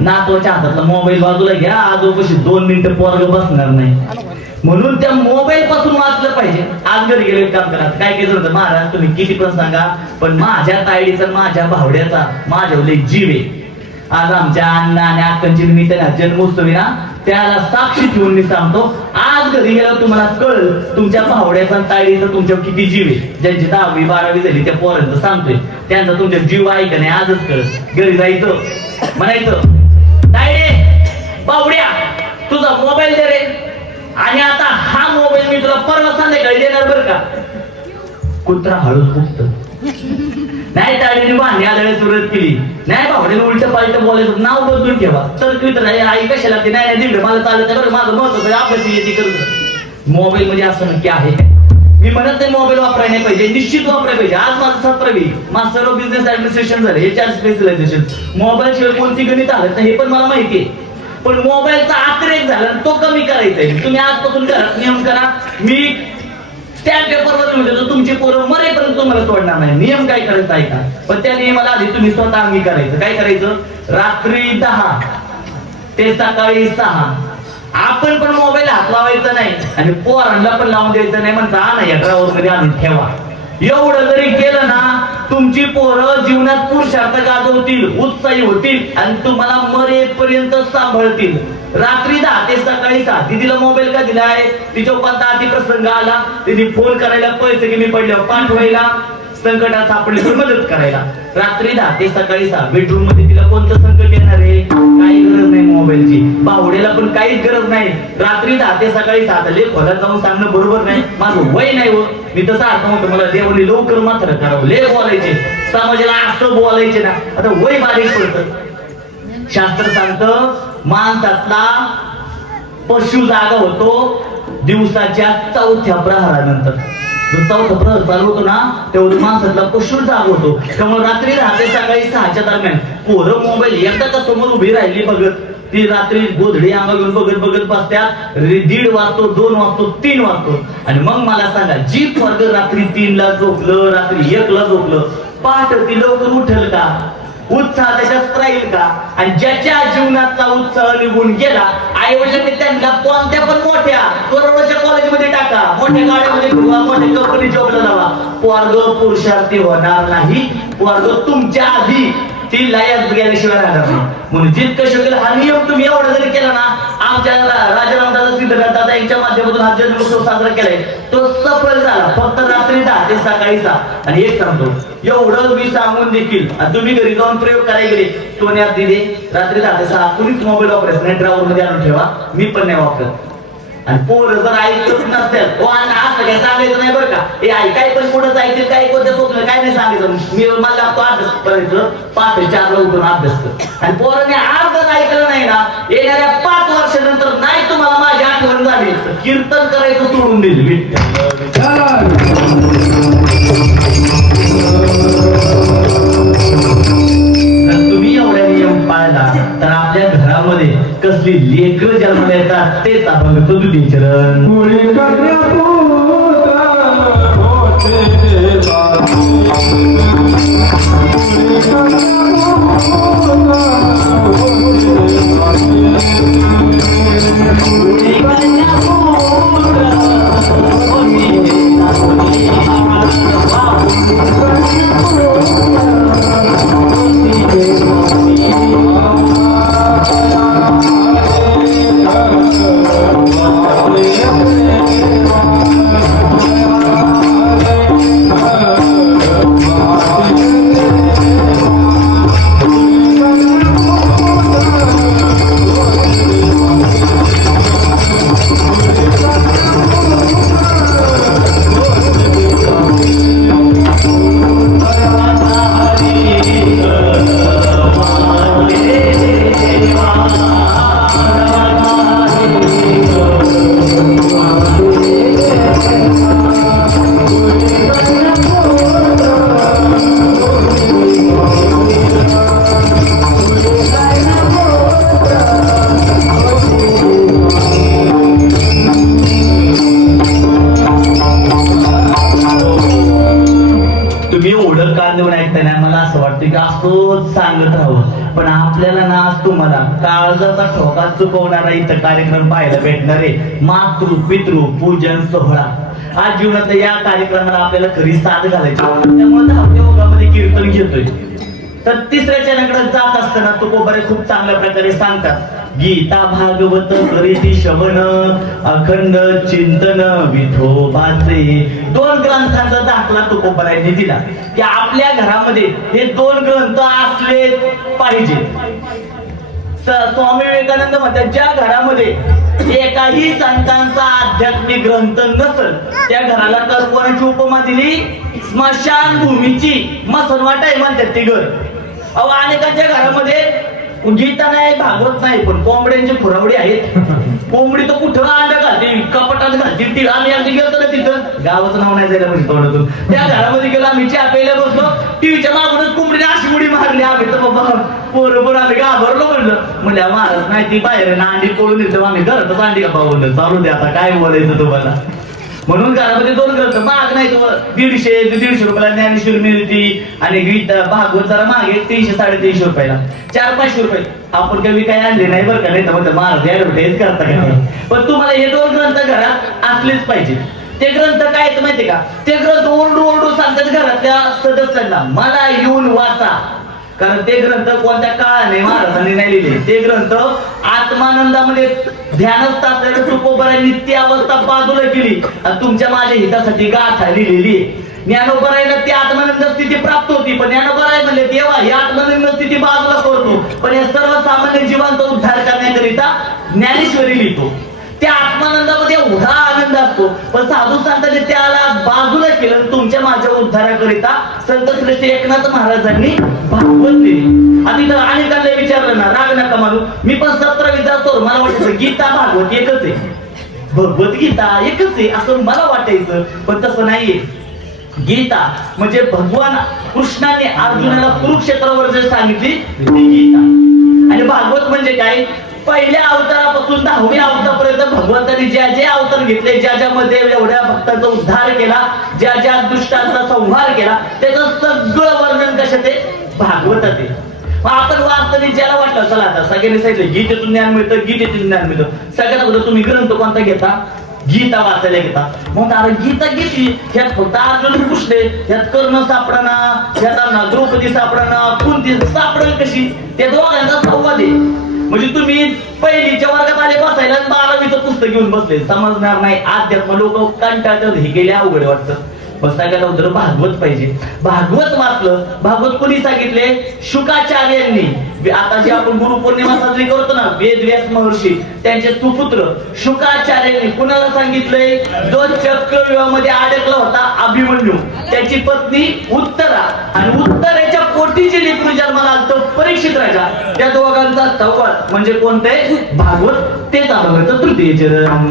नातवाच्या हातातला मोबाईल बाजूला घ्या, आजोबाशी 2 मिनिटं पोरग बसणार नाही. म्हणून त्या मोबाईल पासून वाचलं पाहिजे. आज घरी गेले काम करा, काय केलं होतं, महाराज तुम्ही किती पण सांगा, पण माझ्या तायडीचा माझ्या भावड्याचा माझ्या लय जीव आहे. आज आमच्या अण्णा आणि अक्कांची निमित्ताने जन्मोत्सवी ना, त्याला साक्षी ठेवून मी सांगतो, आज घरी गेल्यावर तुम्हाला कळलं तुमच्या भावड्याचा तायडीचा तुमच्यावर किती जीव आहे. ज्यांची 10वी 12वी झाली त्या पोरांचं सांगतोय, त्यांचा तुमच्या जीव आहे का नाही आजच कळत. घरी जायचं, म्हणायचं, तायडे बावड्या तुझा मोबाईल दे रे, आणि आता हा मोबाईल मी तुला परवा संध्याकाळी देणार बरं का. कुत्रा हळूच फुटत नाही. तायडीने भांडी आदळ सुरुवात केली, नाही भावड्याने उलट पालट बोलायचं, नाव बदलून ठेवा. तर मित्र आई कशाला ते, नाही दिवड मला चालत बरं, माझं महत्वाचं अभ्यास येते करत. मोबाईल मध्ये असं नक्की आहे. मी म्हणत नाही मोबाईल वापरायला नाही पाहिजे, निश्चित वापरायला पाहिजे. आज माझं 17वी मास्टर ऑफ बिझनेस ऍडमिनिस्ट्रेशन झालं, HR स्पेशलायझेशन. मोबाईल शिवाय कोणती गणित आलं हे पण मला माहिती आहे, पण मोबाईलचा अतिरेक झाला तो कमी करायचा आहे. तुम्ही आजपासून घरात नियम करा. मी त्या पेपरवर म्हणतो तुमची पोरं मरेपर्यंत तुम्हाला सोडणार नाही. नियम काय करायचा आहे का, पण त्या नियमाला आधी तुम्ही स्वतः अंगीकारायचं. काय करायचं, रात्री 10 ते सकाळी 6 आपण पण मोबाईल हात लावायचा नाही आणि पोरांना पण लावून द्यायचं नाही. म्हणता ना या ड्रायव्हर मध्ये आणून ठेवा. एवढं जरी केलं ना, तुमची पोरं जीवनात पुरुषार्थ गाजवतील, उत्साही होतील आणि तुम्हाला मरेपर्यंत सांभाळतील. रात्री 10 ते सकाळी 6 तिला मोबाईल का दिलाय, तिच्या कोणता आधी प्रसंग आला, तिने फोन करायला, पैसे कमी पडल्यावर पाठवायला, संकटात सापडले तर मदत करायला. रात्री 10 ते सकाळी 6 बेडरूम मध्ये तिला कोणतं संकट येणार आहे, काही गरज नाही मोबाईलची. बावडेला पण काहीच गरज नाही. रात्री 10 ते सकाळी 6 लेख खोलात जाऊन सांगणं बरोबर नाही. माझं वय नाही हो, मी तसं अर्थ होतं, मला देवाने लवकर मात्र करावं. लेख बोलायचे, समाजाला असं बोलायचे ना, आता वय बारीक पडतं. शास्त्र सांगतं माणसातला पशु जागा होतो दिवसाच्या 4थ्या प्रहरानंतर. जो 4था प्रहर चालू होतो ना, तेवढं माणसातला पशु जाग होतो. त्यामुळे रात्री 10 ते सकाळी 6च्या दरम्यान पोरं मोबाईल एकदा का समोर उभी राहिली बघत, ती रात्री गोधडी अंगा घेऊन बघत बघत बसत्यात. 1:30 वाजतो, 2 वाजतो, 3 वाजतो. आणि मग मला सांगा, जी वर्ग रात्री 3ला झोपलं, रात्री 1ला झोपलं, पहाटे ती लवकर उठल का, उत्साह त्याच्यात राहील का? आणि ज्याच्या जीवनातला उत्साह निघून गेला, आई वडिलांनी त्यांना कोणत्या पण मोठ्या करोडोच्या कॉलेजमध्ये टाका, मोठ्या गाड्यामध्ये ठेवा, मोठ्या कंपनी जॉबला लावा, पोरग पुरुषार्थी होणार नाही. पोरग तुमच्या आधी ती लायच गेल्याशिवाय राहणार नाही. म्हणून जितकं शक्य हा नियम तुम्ही एवढा जरी केला ना, आमच्या राजारामदादा सिद्धनाथ दादा यांच्या माध्यमातून हा जन्मोत्सव साजरा केलाय तो सफल झाला. फक्त रात्री 10 ते सकाळी 6. आणि एक सांगतो, एवढं मी सांगून देखील तुम्ही घरी जाऊन प्रयोग करायला गेले, सोन्यात दिले रात्री 10 ते 6 कुणीच मोबाईल वापरायचं नाही, ड्रायव्हर मध्ये आणून ठेवा, मी पण नाही वापरत. आणि पोरं जर ऐकत नसतात, हो आणि असं काय सांगायचं नाही बरं का, हे ऐकाय पण पुढंच ऐकतील, काय कोणत्या स्वप्न काय नाही सांगायचं. मी मला तो अभ्यास करायचं, 5 ते 4 ला उठून अभ्यास कर. आणि पोरांनी आज जर ऐकलं नाही ना, येणाऱ्या 5 वर्षानंतर नाही तुम्हाला माझी आठवण झाली तर कीर्तन करायचं सोडून दिली. तुम्ही एवढ्या नियम पाळला तर आपल्या घरामध्ये कसली लेकरं जन्माला येतात तेच आपण दुधी चरण. मुळी कन्यापूत होते देवाची. मुळी कन्यापूत सांगत राहावं. पण आपल्याला ना आज तुम्हाला काळजाचा ठोका चुकवणारा इथं कार्यक्रम पाहायला भेटणार आहे. मातृ पितृ पूजन सोहळा आज जीवनात या कार्यक्रमाला आपल्याला खरी साथ घालायची. त्यामुळे आपल्या ओघामध्ये कीर्तन घेतोय. तर तिसऱ्या चॅनलकडे जात असताना तुकोबारे खूप चांगल्या प्रकारे सांगतात, गीता भागवत करीती श्रवण अखंड चिंतन विठोबाचे. 2 ग्रंथांचा दाखला तुकोबारायांनी दिला की आपल्या घरामध्ये हे 2 ग्रंथ असले पाहिजे. स्वामी विवेकानंद म्हणतात, ज्या घरामध्ये एकाही संतांचा आध्यात्मिक ग्रंथ नसल त्या घराला तर कोणाची उपमा दिली, स्मशान भूमीची मसनवाट आहे म्हणतात ते घर. अहो अनेकांच्या घरामध्ये गीता नाही भागवत नाही पण कोंबड्यांची खुरावडी आहेत. कोंबडी तर कुठं अंडा घालते, कपाटात घालते. ती आम्ही आधी गेलो ना तिथं, गावाचं नाव नाही जायला म्हणजे तोंडातून, त्या घरामध्ये गेलो आम्ही चहा प्यायला बसलो, टीव्हीच्या मागूनच कोंबडीने अशी उडी मारली. आम्ही तर बाबा बरोबर आम्ही घाबरलो म्हणलं महाराज नाही ती बाहेर ना अंडी पळून येतो, आम्ही घरातच अंडी का पावलं. चालू दे आता काय बोलायचं तुम्हाला. म्हणून घरामध्ये 2 ग्रंथ महाग नाही, 150-150 रुपयाला ज्ञानेश्वरी मिळती आणि गीता भागवत जरा मागे 300-350 रुपयाला, 400-500 रुपये. आपण कमी काही आणले नाही बरं का, नाही तर म्हणतात महाराज ऍडव्हर्टाईज करता का. पण तुम्हाला हे 2 ग्रंथ घरात असलेच पाहिजे. ते ग्रंथ काय आहेत माहितीये का, ते ग्रंथ ओरडू सांगतात घरातल्या सदस्यांना, मला येऊन वाचा. कारण ते ग्रंथ कोणत्या काळाने महाराजांनी नाही लिहिले. ते ग्रंथ आत्मानंदामध्ये ध्यानस्थ असलेल्या तुकोबारायांनी ती अवस्था बाजूला केली आणि तुमच्या माझ्या हितासाठी गाथा लिहिलेली आहे. ज्ञानोबारायला ती आत्मानंद स्थिती प्राप्त होती, पण ज्ञानोबाराय म्हणले देवा ही आत्मानंद स्थिती बाजूला करतो, पण या सर्वसामान्य जीवांचा उद्धार करण्याकरिता ज्ञानेश्वरी लिहितो. त्या आत्मानंदामध्ये एवढा आनंद असतो, पण साधू संतांनी त्याला बाजूला केलं. तुमच्या माझ्या उद्धाराकरिता संत श्रेष्ठ एकनाथ महाराजांनी भागवत दिली. आता इथं अनेकांना विचारलं ना, राग नका मानू, मी पण 17वी असतो, मला वाटायचं गीता भागवत एकच आहे, भगवद्गीता एकच आहे असं मला वाटायचं, पण तसं नाहीये. गीता म्हणजे भगवान कृष्णाने अर्जुनाला कुरुक्षेत्रावर जे सांगितली ती गीता. आणि भागवत म्हणजे काय, पहिल्या अवतारापासून 10व्या अवतारापर्यंत भगवंतांनी ज्या जे अवतार घेतले, ज्यामध्ये एवढ्या भक्तांचा उद्धार केला, ज्या दुष्टांचा संहार केला, त्याचं सगळं वर्णन कशात आहे, भागवतात आहे. आपण वास्तविक ज्याला वाटलं चला आता सगळ्यांनी सांगितलं गीतेतून ज्ञान मिळतं, गीतेतून ज्ञान मिळतं, सगळ्यात अगोदर तुम्ही ग्रंथ कोणता घेता, गीता वाचायला घेतात. मग अरे गीता घेतली, ह्यात फक्त अर्जुन पुसले, ह्यात कर्ण सापडना, ह्यात द्रौपदी सापडना, कुंती सापडल कशी? त्या दोघांचा संवाद आहे. म्हणजे तुम्ही पहिलीच्या वर्गात आले बसायला 12वीचं पुस्तक घेऊन बसले, समजणार नाही. अध्यात्म लोक कंटाळतात, हे गेले अवघड वाटतं. बसायला उदर भागवत पाहिजे. भागवत वाचलं. भागवत कोणी सांगितले? शुकाचार्यांनी. आता जे आपण गुरुपौर्णिमा साजरी करतो ना, वेदव्यास महर्षी त्यांचे सुपुत्र शुकाचार्यांनी कुणाला सांगितलंय? जो चक्रव्यूहामध्ये अडकला होता अभिमन्यू, त्याची पत्नी उत्तरा, आणि उत्तरेच्या पोटी जे लेकरू जन्माला आलं परीक्षित राजा, त्या दोघांचा संवाद म्हणजे कोणते? भागवत. तेच आपण तृतीय चरण.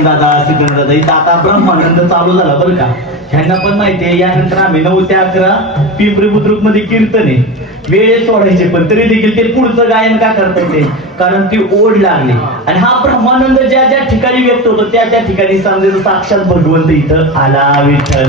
दादा इथं आता ब्रह्मानंद चालू झाला बरं का. ह्यांना पण माहितीये यानंतर आम्ही 9 ते 11 पिंपरी बुद्रुक मध्ये कीर्तन आहे. वेळेत सोडायचे पण तरी देखील ते पुढचं गायन का करतात ते कारण ती ओढ लागली. आणि हा ब्रह्मानंद ज्या ज्या ठिकाणी व्यक्त होतो त्या त्या ठिकाणी समजायचं साक्षात भगवंत इथं आला. विठ्ठल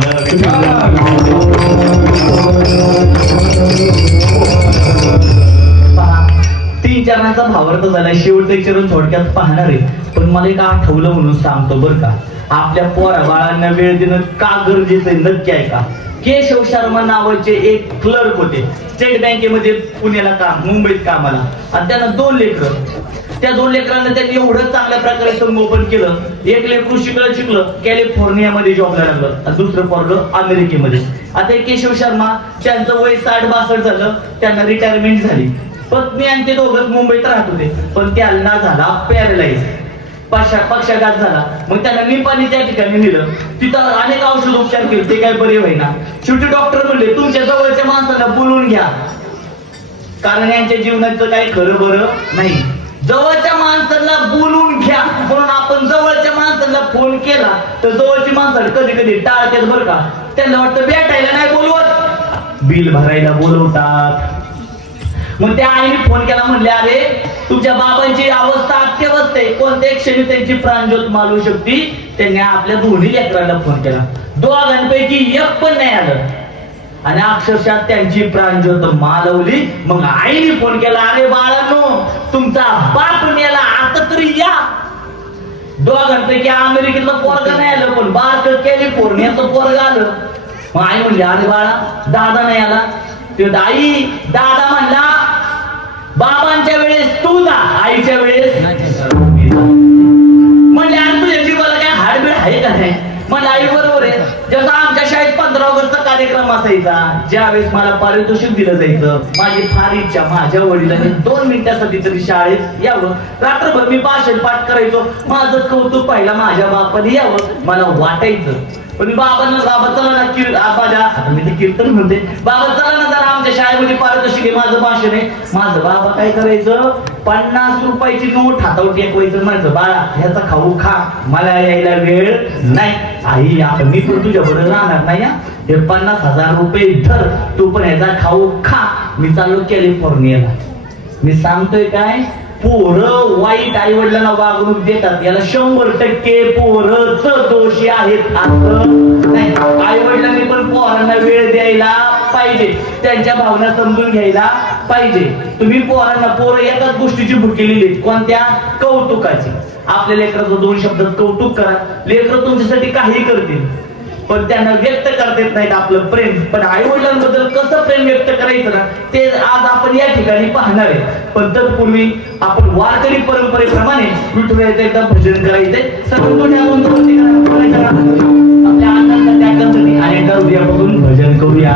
3 चरणांचा भावार्थ झालाय. शेवटचं एक चरण थोडक्यात पाहणार आहे पण मला एक आठवलं म्हणून सांगतो बरं का. आपल्या पोरा बाळांना वेळ देणं का गरजेचं आहे नक्की आहे का. केशव शर्मा नावाचे एक क्लर्क होते स्टेट बँकेमध्ये पुण्याला काम मुंबईत कामाला. आणि त्यांना 2 लेकरं. त्या 2 लेकरांना त्यांनी एवढं चांगल्या प्रकारे संगोपन केलं. एक लेकरू शिकलं कॅलिफोर्नियामध्ये जॉबला लागलं आणि दुसरं पोरलं अमेरिकेमध्ये. आता केशव शर्मा त्यांचं वय 60-62 झालं. त्यांना रिटायरमेंट झाली. पत्नी आणि ते दोघंच मुंबईत राहत होते पण त्यांना झाला पॅरालाइज पक्षाघात झाला. मग त्यांना निपाणी त्या ठिकाणी नेलं. तिथं अनेक औषध उपचार केले ते काय बरे होईना. शेवटी डॉक्टर म्हणले तुमच्या जवळच्या माणसाला बोलवून घ्या कारण यांच्या जीवनाचं काही खरं बरं नाही. जवळच्या माणसाला बोलवून घ्या म्हणून आपण जवळच्या माणसाला फोन केला तर जवळची माणसं कधी कधी टाळतात बरं का. त्यांना वाटतं भेटायला नाही बोलवत बिल भरायला बोलवतात. मग त्या आईने फोन केला, म्हणले अरे तुमच्या बाबांची अवस्था अत्यवस्थ आहे, कोणत्याही क्षणी त्यांची प्राणज्योत मालू शकते. त्यांनी आपल्या दोन्ही लेकरांना फोन केला, दोघांपैकी एक पण नाही आलं आणि अक्षरशः त्यांची प्राणज्योत मालवली. मग आईने फोन केला, अरे बाळांनो तुमचा बाप मेला, आता तरी या. दोघांपैकी अमेरिकेतलं पोरग नाही आलं, पण बारक कॅलिफोर्नियाचं पोरग आलं. मग आई म्हणली, अरे बाळा दादा नाही आला. ते आई दादा म्हणला, बाबांच्या वेळेस तू जा, आईच्या वेळेस म्हणले, अरे तुझ्या जीवाला काय हाडबीड आहे का नाही? मला आई बरोबर आहे. जसं आमच्या शाळेत 15 ऑगस्टचा कार्यक्रम असायचा, ज्यावेळेस मला पारितोषिक दिलं जायचं, माझी फार इच्छा माझ्या वडिलांनी 2 मिनिटासाठी तरी शाळेत यावं. रात्रभर मी भाषण पाठ करायचो, माझं कौतुक पाहिला माझ्या बापाने यावं मला वाटायचं. पण बाबांना, बाबा चला ना माझ्या, आता मी ते कीर्तन म्हणते, बाबा चला ना जरा आमच्या शाळेमध्ये पारितोषिक आहे, माझं भाषण आहे. माझं बाबा काय करायचं, 50 रुपयाची नोट हातावर टेकवायचं, माझं बाळा ह्याचा खाऊ खा, मला यायला वेळ नाही. आई आता मी पण तुझ्या बरोबर राहणार नाही, हे 50,000 रुपये धर, तू पण ह्याचा खाऊ खा. मी चाललो कॅलिफोर्नियाला. मी सांगतोय काय, पोरं वाईट आई वडिलांना वागणूक देतात, याला 100% पोरच दोषी आहेत असं नाही. आई वडिलांनी पण पोरांना वेळ द्यायला पाहिजे, त्यांच्या भावना समजून घ्यायला पाहिजे. तुम्ही पोरांना, पोरं एकाच गोष्टीची भुकी लिहिली, कोणत्या? कौतुकाची. आपल्या लेकराचं 2 शब्दात कौतुक करा, लेकरं तुमच्यासाठी काही करतील, पण त्यांना व्यक्त करता येत नाहीत आपलं प्रेम. पण आई वडिलांबद्दल कसं प्रेम व्यक्त करायचं ना, ते आज आपण या ठिकाणी पाहणार आहे. पण तत्पूर्वी आपण वारकरी परंपरेप्रमाणे विठुरायाचं एकदा भजन करायचंय. सर्व आपल्या आनंदाच्या त्या कंदनी आणि एका हृदयापासून भजन करूया.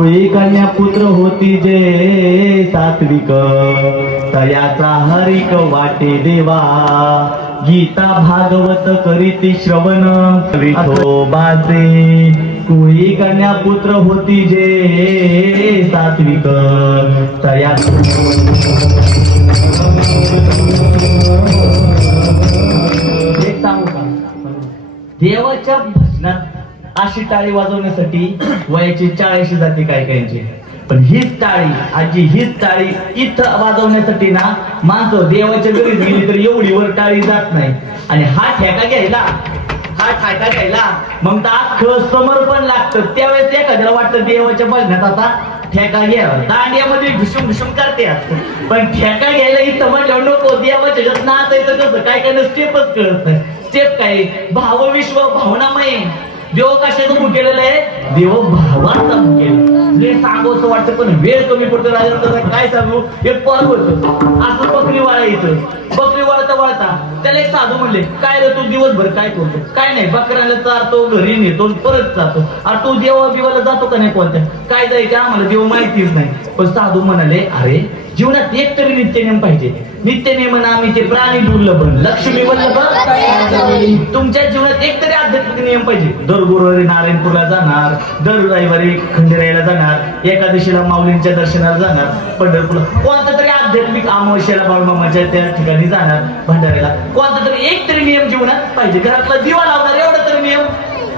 कुळी कन्या पुत्र होती जे सात्विक, तयाचा हरिक वाटे देवा, गीता भागवत करीती श्रवण, विठोबाचे कुळी कन्या पुत्र होती जे सात्विक, तयाचा एक सांगू का, देवाच्या भजनात अशी टाळी वाजवण्यासाठी वयाची 40 जाती काय कायची, पण हीच टाळी आजी, हीच टाळी इथं वाजवण्यासाठी ना माणसं देवाच्या घरीच गेली तर एवढी वर टाळी जात नाही. आणि हा ठेका घ्यायला मग तर अख्खं समर्पण लागतं. त्यावेळेस एखाद्याला वाटतं देवाच्या भजनात आता ठेका घ्यावा, दांडियामध्ये घुसून घुसून करते, पण ठेका घ्यायला इथं म्हणल्यावर नको. देवाच्या जत नाचायचं कसं, काय काय स्टेपच कळत नाही. स्टेप काय, भावविश्व भावनामय. देव कशाचं मुख केलेलं आहे, देव भावाचा मुख केलं. सांगू असं वाटतं पण वेळ कमी पडतो. राजा काय सांगू, एक पोर होतं असं बकरी वाळायचं. बकरी वाळता त्याला एक साधू म्हणले, काय रे तू दिवसभर काय करतो? काय नाही, बकऱ्याला चारतो, घरी नेतो, परत जातो. अरे तू देवा बिवाला जातो का नाही? कोणत्या काय जायचं आम्हाला देव माहितीच नाही. पण साधू म्हणाले, अरे जीवनात एक तरी नित्यनेम पाहिजे. नित्यनेम नामी ते प्राणी दुर्लभ, लक्ष्मी वल्लभ. तुमच्या जीवनात एक तरी आध्यात्मिक नियम पाहिजे. दर गुरुवारी नारायणपूरला जाणार, दर रविवारी खंडेरायाला जाणार, एकादशीला माऊलींच्या दर्शनाला जाणार, पंढरपूरला कोणता तरी आध्यात्मिक, अमावस्याला बाळूमामाच्या त्या ठिकाणी जाणार, भंडाऱ्याला. कोणता तरी एक तरी नियम जीवनात पाहिजे. घरातला दिवा लावणार एवढा तरी नियम,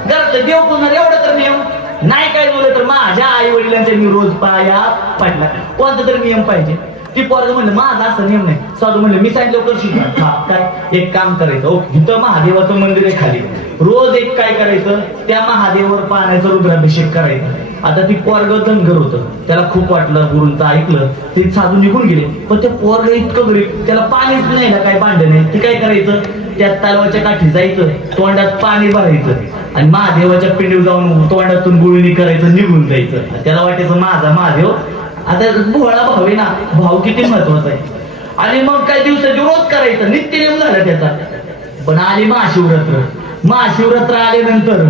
घरातलं देव पुजणार एवढा तरी नियम. नाही काय बोललं तर माझ्या आई वडिलांच्या मी रोज पाया पडला, कोणता तरी नियम पाहिजे. ती पोरगं म्हणलं माझा असा नियम नाही. साधू म्हणले मी सांगितलं करशील का? काय एक काम करायचं, ओके इथं महादेवाचं मंदिर आहे खाली, रोज एक काय करायचं, त्या महादेवावर पाण्याचा रुद्राभिषेक करायचा. आता ती पोरगं धनगर होतं, त्याला खूप वाटलं, गुरूंचं ऐकलं, ते साधू निघून गेले. पण ते पोरगं इतकं गरीब, त्याला पाणीच नाही ना, काय भांडे नाही. ते काय करायचं, त्या तलावाच्या काठी जायचं, तोंडात पाणी भरायचं आणि महादेवाच्या पिंडीवर जाऊन तोंडातून गुळणी करायचं, निघून जायचं. त्याला वाटायचं माझा महादेव. आता भोळा भाव आहे ना, भाव किती महत्वाचा आहे. आणि मग काही दिवसाची रोज करायचं, नित्यनेम झाला त्याचा. पण आली महाशिवरात्र आल्यानंतर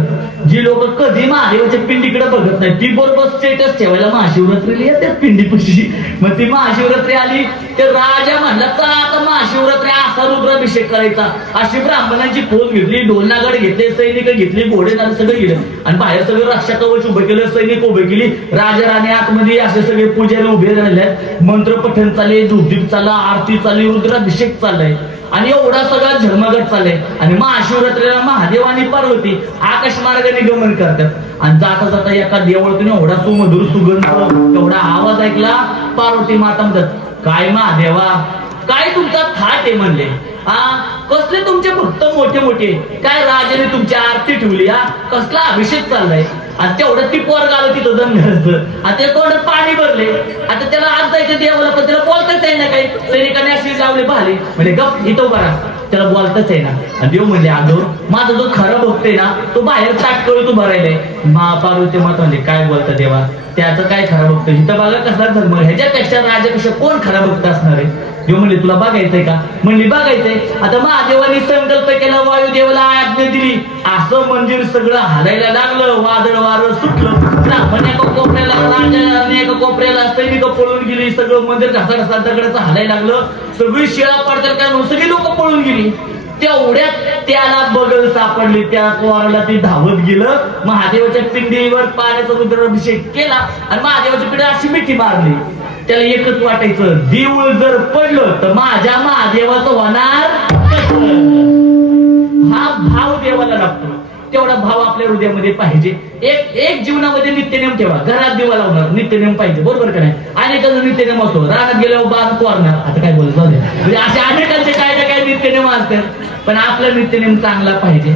जी लोक कधी महादेवाच्या पिंडीकडे बघत नाही, ती बरोबर स्टेटस ठेवायला महाशिवरात्रीला येतात पिंडीपाशी. मग ती महाशिवरात्री आली तर राजा म्हणला चला आता महाशिवरात्री असा रुद्राभिषेक करायचा. अशी ब्राह्मणांची फौज घेतली, ढोल नागड घेतले, सैनिक घेतली, घोडे नागड सगळं गेलं आणि बाहेर सगळं रक्षा कवच उभं केलं, सैनिक उभे केली, राजा राणी आतमध्ये असे सगळे पुजारी उभे राहिले, मंत्र पठण चालले, धूपदीप चालला, आरती चालली, रुद्राभिषेक चाललाय आणि एवढा सगळा झगमगट चाललाय. आणि महाशिवरात्रीला महादेव आणि पार्वती आकाश मार्गाने गमन करतात आणि जाता जाता एका देवळातून एवढा सुमधुर सुगंध, एवढा आवाज ऐकला. पार्वती माता म्हणतात, काय महादेवा, काय तुमचा थाट आहे म्हणले. कसले तुमचे भक्त मोठे मोठे, काय राजाने तुमची आरती ठेवली, कसला अभिषेक चाललाय. आणि तेवढं ती पोरग आलं तिथं धनगरचं आणि ते तोंडात पाणी भरले. आता त्याला आज जायचं देवाला, पण त्याला बोलताच आहे ना, काही सैनिकांनी अशी लावले भाले, म्हणजे गप इथं बरा, त्याला बोलताच आहे ना. आणि देव म्हणले, अगं माझा जो खरा भक्त आहे ना, तो बाहेर ताटकळून तू भरायलाय. पार्वती माता म्हणले, काय बोलता देवा, त्याचं काय खरा भक्त, इथं बघा कसला झगमग, ह्याच्यापेक्षा राजापेक्षा कोण खरा भक्त असणार आहे. देव म्हणले, तुला बघायचंय का? म्हणली बघायचंय. आता महादेवाने संकल्प केला, वायुदेवाला आज्ञा दिली, असं मंदिर सगळं हालायला लागलं, वादळ वारं सुटलं, ब्राह्मण एका कोपऱ्याला, राजा एका कोपऱ्याला, सैनिक पळून गेली, सगळं मंदिर ढासा दगडाचं हालायला लागलं, सगळी शिळा पडतात काय म्हणून सगळी लोक पळून गेली. तेवढ्यात त्याला बगल सापडली, त्या पोराला ती धावत गेलं, महादेवाच्या पिंडीवर पाण्याचा रुद्राभिषेक केला आणि महादेवाच्या पिंडी अशी मिठी मारली. त्याला एकच वाटायचं, देऊळ जर पडलं तर माझ्या महादेवाचं होणार कसं. हा भाव देवाला लागतो. तेवढा भाव आपल्या हृदयामध्ये पाहिजे. एक जीवनामध्ये नित्यनेम ठेवा. घरात दिवा लावणार नित्यनेम पाहिजे, बरोबर का नाही? अनेकांचा नित्यनेम असतो, रानात गेल्यावर बाण कोरणार, आता काय बोलत म्हणजे असे अनेकांचे काय ना काय नित्यनेम असतात. पण आपला नित्यनेम चांगला पाहिजे.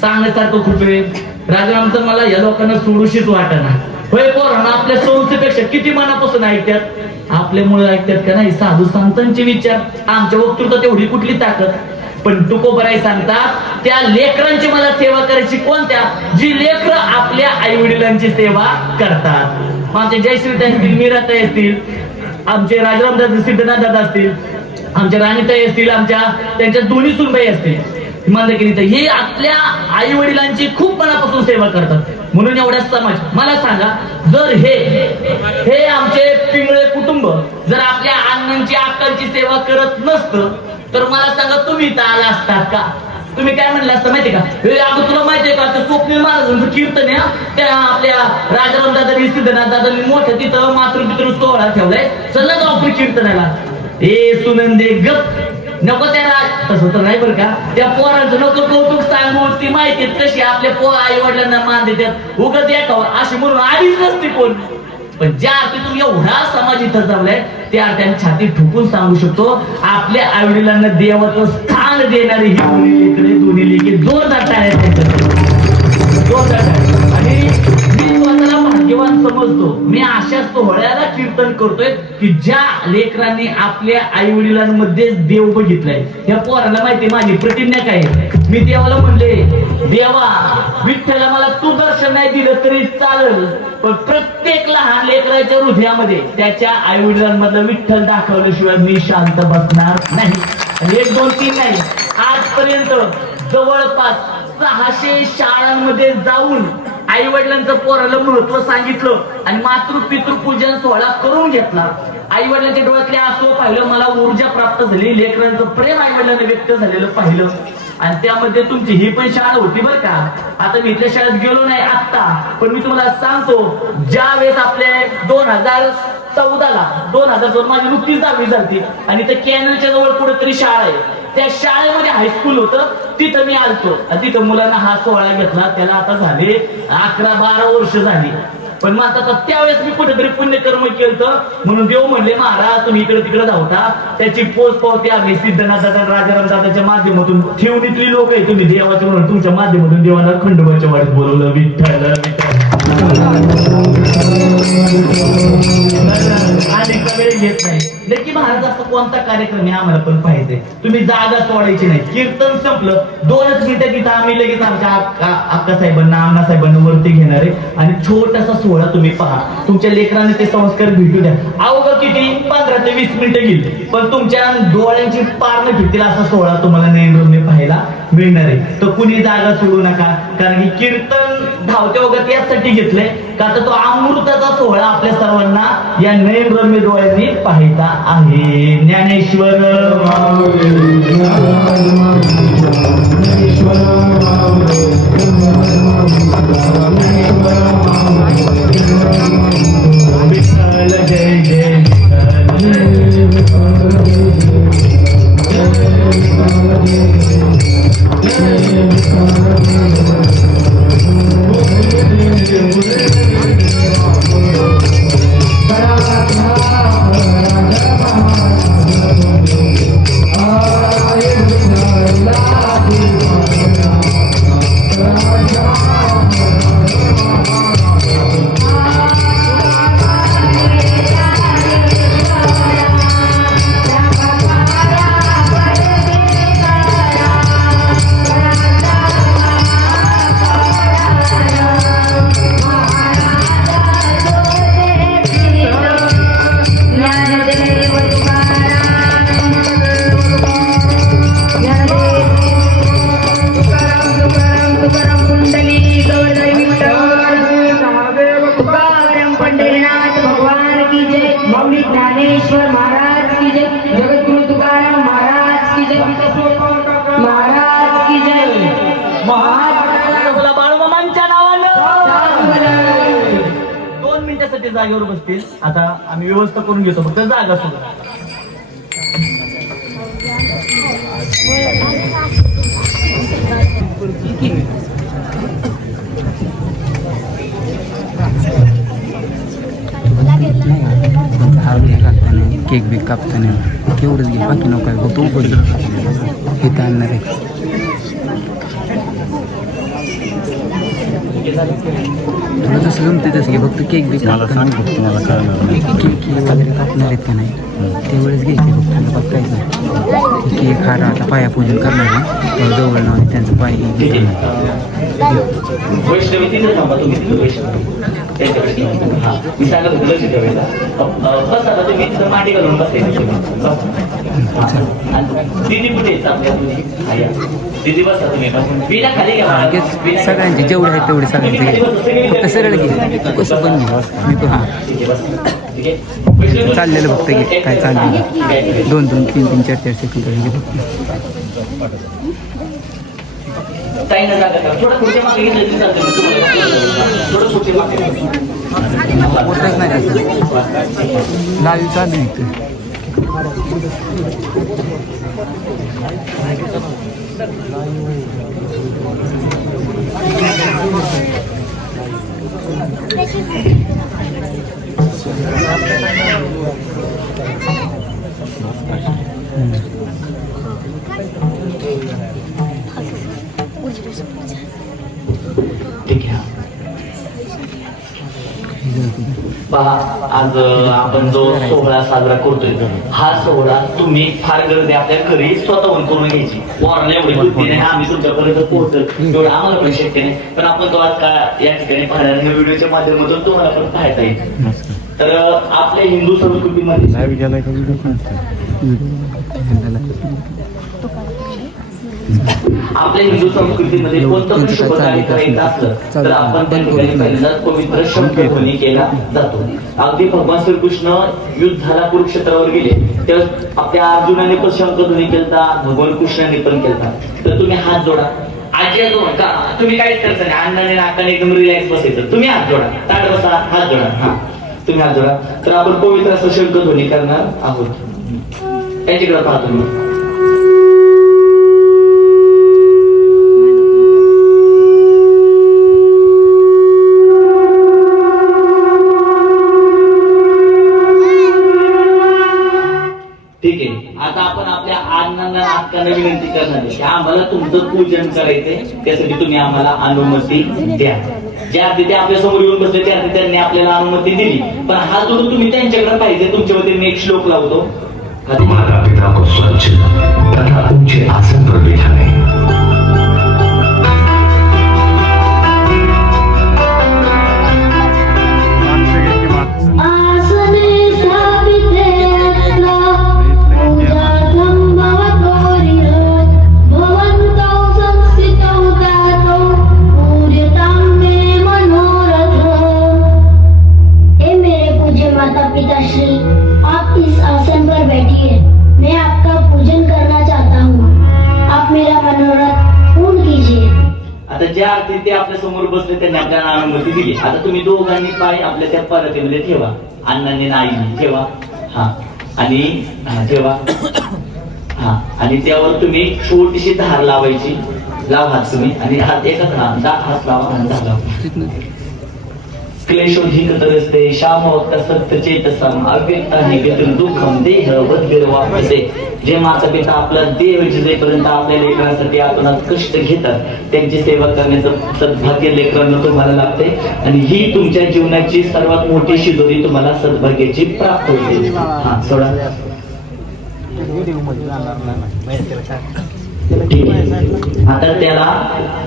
सांगण्यासारखं खूप आहे. राजारामचं मला या लोकांना सोडूशीच वाटना. होय पोरांना आपल्या संस्थेपेक्षा किती मनापासून ऐकतात, आपल्यामुळे ऐकतात का नाही. साधू संतांचे विचार, आमच्या वक्तृत्वात तेवढी कुठली ताकद. पण तुकोबराय सांगतात, त्या लेकरांची मला सेवा करायची कोणत्या, जी लेकर आपल्या आई वडिलांची सेवा करतात. आमचे जयश्रीताई असतील, मीराताई असतील, आमचे राजारामदादा सिद्धनाथ दादा असतील, आमच्या राणीताई असतील, आमच्या त्यांच्या दोन्ही सुनबाई असतील, मंदकिनीताई, हे आपल्या आई वडिलांची खूप मनापासून सेवा करतात. म्हणून एवढा समाज. मला सांगा, जर हे आमचे पिंगळे कुटुंब जर आपल्या अण्णांची अक्कांची सेवा करत नसतं तर मला सांगा तुम्ही इथं आला असतात का? तुम्ही काय म्हणलं असतं माहितीये का? हे अगं तुला माहितीये का ते स्वप्नील महाराजांचं कीर्तन आहे, त्या आपल्या राजाराम दादांनी सिद्धनाथ दादांनी मोठं तिथं मातृपितृ सोहळा ठेवलाय, चला जाऊ आपण कीर्तनाला. ए सुनंदे गप, नको त्या तसं तर नाही बरं का, त्या पोरांचं नको कौतुक सांगू, ती माहिती कशी आपल्या आई वडिलांना मान देतात उगत द्या अशी म्हणून आधीच नसते कोण. पण ज्या अर्थी तुम्ही एवढा समाज इथं जमलाय त्या अर्थाने छाती ठोकून सांगू शकतो, आपल्या आईवडिलांना देवाचं स्थान देणारी ही दोन्ही लेकी जोरदार टाळ्या, जोरदार टाळ्या. आणि मी स्वतःला भाग्यवान समजतो, मी अशा सोहळ्याला कीर्तन करतोय की ज्या लेकरांनी आपल्या आई वडिलांमध्ये देव बघितलाय. या पोराला माहिती माझी प्रतिज्ञा काय, मी देवाला म्हणले, देवा विठ्ठला मला तू दर्शन नाही दिलं तरी चालेल, पण प्रत्येक लहान लेकराच्या हृदयामध्ये त्याच्या आई वडिलांमधलं विठ्ठल दाखवल्याशिवाय मी शांत बसणार नाही. आणि 1 2 3 नाही, आजपर्यंत जवळपास 600 शाळांमध्ये जाऊन आई वडिलांचं पोराला महत्व सांगितलं आणि मातृ पूजन सोहळा करून घेतला. आई वडिलांच्या डोळ्यातले आसू पाहिलं, मला ऊर्जा प्राप्त झाली, लेकरांचं प्रेम आई वडिलांना व्यक्त झालेलं पाहिलं. आणि त्यामध्ये तुमची ही पण शाळा होती बरं का. आता मी इथल्या शाळेत गेलो नाही आत्ता, पण मी तुम्हाला सांगतो, ज्या वेळेस आपल्या 2014 माझी नुकतीच 10वी झाली आणि त्या कॅनलच्या जवळ कुठेतरी शाळा आहे, त्या शाळेमध्ये हायस्कूल होतं, तिथं मी आलतो. तिथं मुलांना हा सोहळा घेतला, त्याला आता झाले 11-12 वर्ष झाली. पण मग आता त्यावेळेस मी कुठेतरी पुण्यकर्म केलं म्हणून देव म्हणले, महाराज तुम्ही इकडे तिकडे धावता, त्याची पोच पावती आम्ही सिद्धनाथ दादा राजाराम दादाच्या माध्यमातून ठेवणीतली लोक आहे, तुम्ही देवाचे म्हणून तुमच्या माध्यमातून देवाला खंडोबाच्या वाडीत बोलवलं. विठ्ठल आणि वेळ घेत नाही नक्की महाराज, असं कोणता कार्यक्रम आहे आम्हाला पण पाहिजे. तुम्ही जागा सोडायची नाही. कीर्तन संपलं 2च मिनिटं तिथं आम्ही लगेच आमच्या अक्का साहेबांना अण्णा साहेबांना वरती घेणार आहे आणि छोटासा सोहळा तुम्ही पहा. तुमच्या लेकरांना ते संस्कार भेटू द्या. अवघं किती 15 ते 20 मिनिटं गेली, पण तुमच्या डोळ्यांची पार न भेटतील असा सोहळा तुम्हाला नयनरम्य पाहायला मिळणार आहे. तर कुणी जागा सोडू नका, कारण की कीर्तन धावत्या वगैरे यासाठी घेतलंय का तर तो अमृताचा सोहळा आपल्या सर्वांना या नयनरम्य डोळ्यांनी पाहायचा आहे. ज्ञानेश्वर विठ्ठल जय जय ज्ञानेश्वर महाराज की जय, जगद्गुरु तुकाराम महाराज की जय, महाराज की जय. बाळूमामांच्या नावानं 2 मिनिटासाठी जागेवर बसतील. आता आम्ही व्यवस्था करून घेतो, फक्त जागा सुद्धा. केक बी कापताना केवढंच घे, बाकी नको आहे, फक्त उघड हे तर आणणार आहे. तुला जसं जमते तसं घे, फक्त केक बी कापताना केक वगैरे कापणार आहेत का नाही त्यावेळेस घ्यायचे, फक्त तुला बघायचं नाही. केक हा आता पायापूजन करणार आहे, जवळ नाव त्यांचं पाय वैष्णवी तिथे थांबा, तुम्ही तिथे वैष्णवी त्यांच्याकडे हा मी सांगत होतो लक्ष ठेवायला बस आता तुम्ही तिथं मांडी घालून बसायचं दिदी कुठे येतात आपल्या दिदी बसा तुम्ही बिना खाली घ्या सगळ्यांचे जेवढे आहेत तेवढे सगळ्यांचे फक्त सरळ घे कसं पण घे मी पण हां चाललेलं बघतं घे काय चाललेलं 2 2 3 3 4 4 सेकंद घे फक्त ताईंना जागा करा थोडं पुढच्या मागे घेतलं तरी चालतं थोडं पुढच्या मागे होतच नाही त्याचं लाईव्ह चालू आहे इथं ठीक आहे पहा आज आपण जो सोहळा साजरा करतोय हा सोहळा तुम्ही फार गर्दी आपल्या घरी स्वतःहून करून घ्यायची वॉरला एवढी बुद्धी नाही आम्ही तुमच्यापर्यंत पोहोचल एवढं आम्हाला पण शक्य नाही पण आपण तो आज का या ठिकाणी पाहणार व्हिडिओच्या माध्यमातून तुम्हाला पण पाहता येईल तर आपल्या हिंदू संस्कृतीमध्ये आपल्या हिंदू संस्कृतीमध्ये कोणतं पण शुभ कार्य करायचं असलं तर आपण त्या ठिकाणी पहिल्यांदा पवित्र शंखध्वनी केला जातो अगदी भगवान श्रीकृष्ण युद्धाला कुरुक्षेत्रावर गेले तेव्हा आपल्या अर्जुनाने पण शंखध्वनी केलता भगवान कृष्णाने पण केलता तर तुम्ही हात जोडा आजी जोडा का तुम्ही काहीच करता नाही अन्नाने नाकाने एकदम रिलॅक्स बसायचं तुम्ही हात जोडा ताट बसा हात जोडा हा तुम्ही हात जोडा तर आपण पवित्र असं शंखध्वनी करणार आहोत त्याच्याकडे पाहतो मी ठीक आहे आता आपण आपल्या अण्णांना नाटकांना विनंती करणार आहे की आम्हाला तुमचं पूजन करायचंय त्यासाठी तुम्ही आम्हाला अनुमती द्या ज्या तिथे आपल्या समोर येऊन बसले त्या त्यांनी आपल्याला अनुमती दिली पण हा जोडून तुम्ही त्यांच्याकडे पाहिजे तुमच्या वतीने एक श्लोक लावतो माता पिता को स्वच्छ तथा ऊंचे आसन पर बिठाएं ज्या तिथे आपल्या समोर बसले त्यांनी आपल्याला अनुमती दिली आता तुम्ही दोघांनी पाय आपल्या त्या परतीमध्ये ठेवा अण्णांनी आईने ठेवा हा आणि ठेवा हा आणि त्यावर तुम्ही छोटीशी धार लावायची लाव हात तुम्ही आणि हात एकच हात लावा आणि धार लावा क्लेशोधिकतरस्ते श्यामवक्त सत्य चेतसम अव्यक्तानिकेतन दुःखम देह वद्भिर्वापते जे माता पिता आपला देह जिजेपर्यंत आपल्या लेकरांसाठी आपण कष्ट घेतात त्यांची सेवा करण्याचं सद्भाग्य लेकरांना तुम्हाला लागते आणि ही तुमच्या जीवनाची सर्वात मोठी शिदोरी तुम्हाला सद्भाग्याची प्राप्त होते हा सोडा ठीक आहे आता त्याला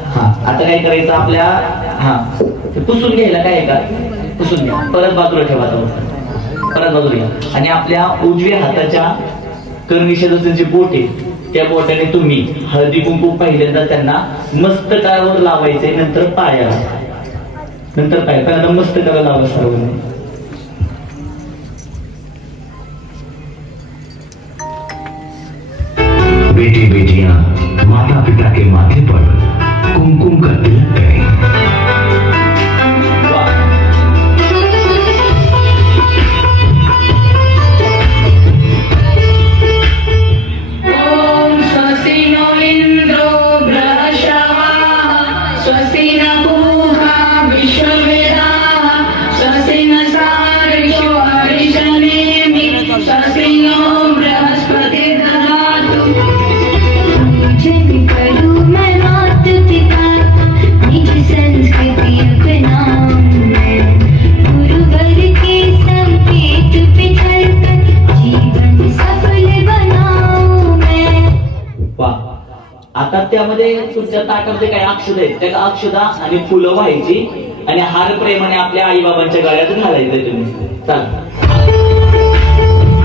हा आता काय करायचं आपल्या हा पुसून घ्यायला काय का पुसून घ्या परत बाजूला ठेवा परत बाजूला घ्या आणि आपल्या उजव्या हाताच्या कर्णिशेचं जे बोट आहे त्या बोटाने तुम्ही हळदी कुंकू पहिल्यांदा त्यांना मस्तकावर लावायचे नंतर पायाला नंतर पाय पहिल्यांदा मस्तकाला लावा सर्वांनी बेटी बेटियां माता पिता के माथे पर कुमकुम का तिलक करें आता त्यामध्ये तुमच्या ताटामध्ये काही अक्षदा आहेत त्या अक्षदा आणि फुलं व्हायची आणि हार प्रेमाने आपल्या आई बाबांच्या गळ्यात घालायचंय तुम्ही. चला.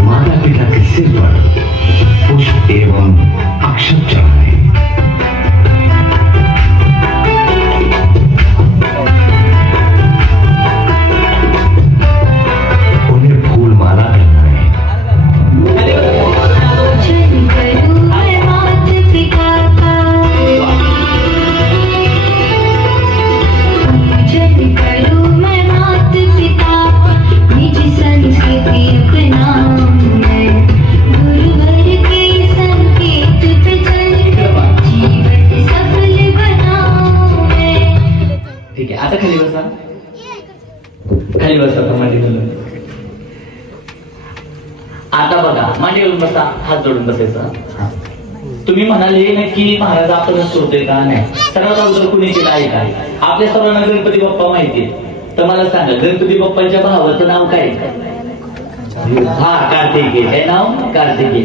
माता पिता के सिर पर पुष्प एवं अक्षत चढ़ाए। उन्हें फूल माला पहनाए। पूजन करूं मैं माता पिता का, पूजन करूं मैं माता पिता का, निज संस्कृति अपनाऊं मैं, गुरुवर के संकेत पे चल जीवन सफल बनाऊं मैं. ठीक आहे, आता खाली बसा. खाली बसा आता मांडी घालून. आता बघा, मांडी घालून बसा, हात जोडून बसायचा. हा. तुम्ही म्हणाले नक्की महाराज आपणच सोडतोय का? नाही. सर्वात अगोदर कुणी केलं आहे का? आपल्या सर्वांना गणपती बाप्पा माहितीये, तर मला सांगा गणपती बाप्पांच्या भावाचं नाव काय? हा, कार्तिकेय. काय नाव? कार्तिकेय.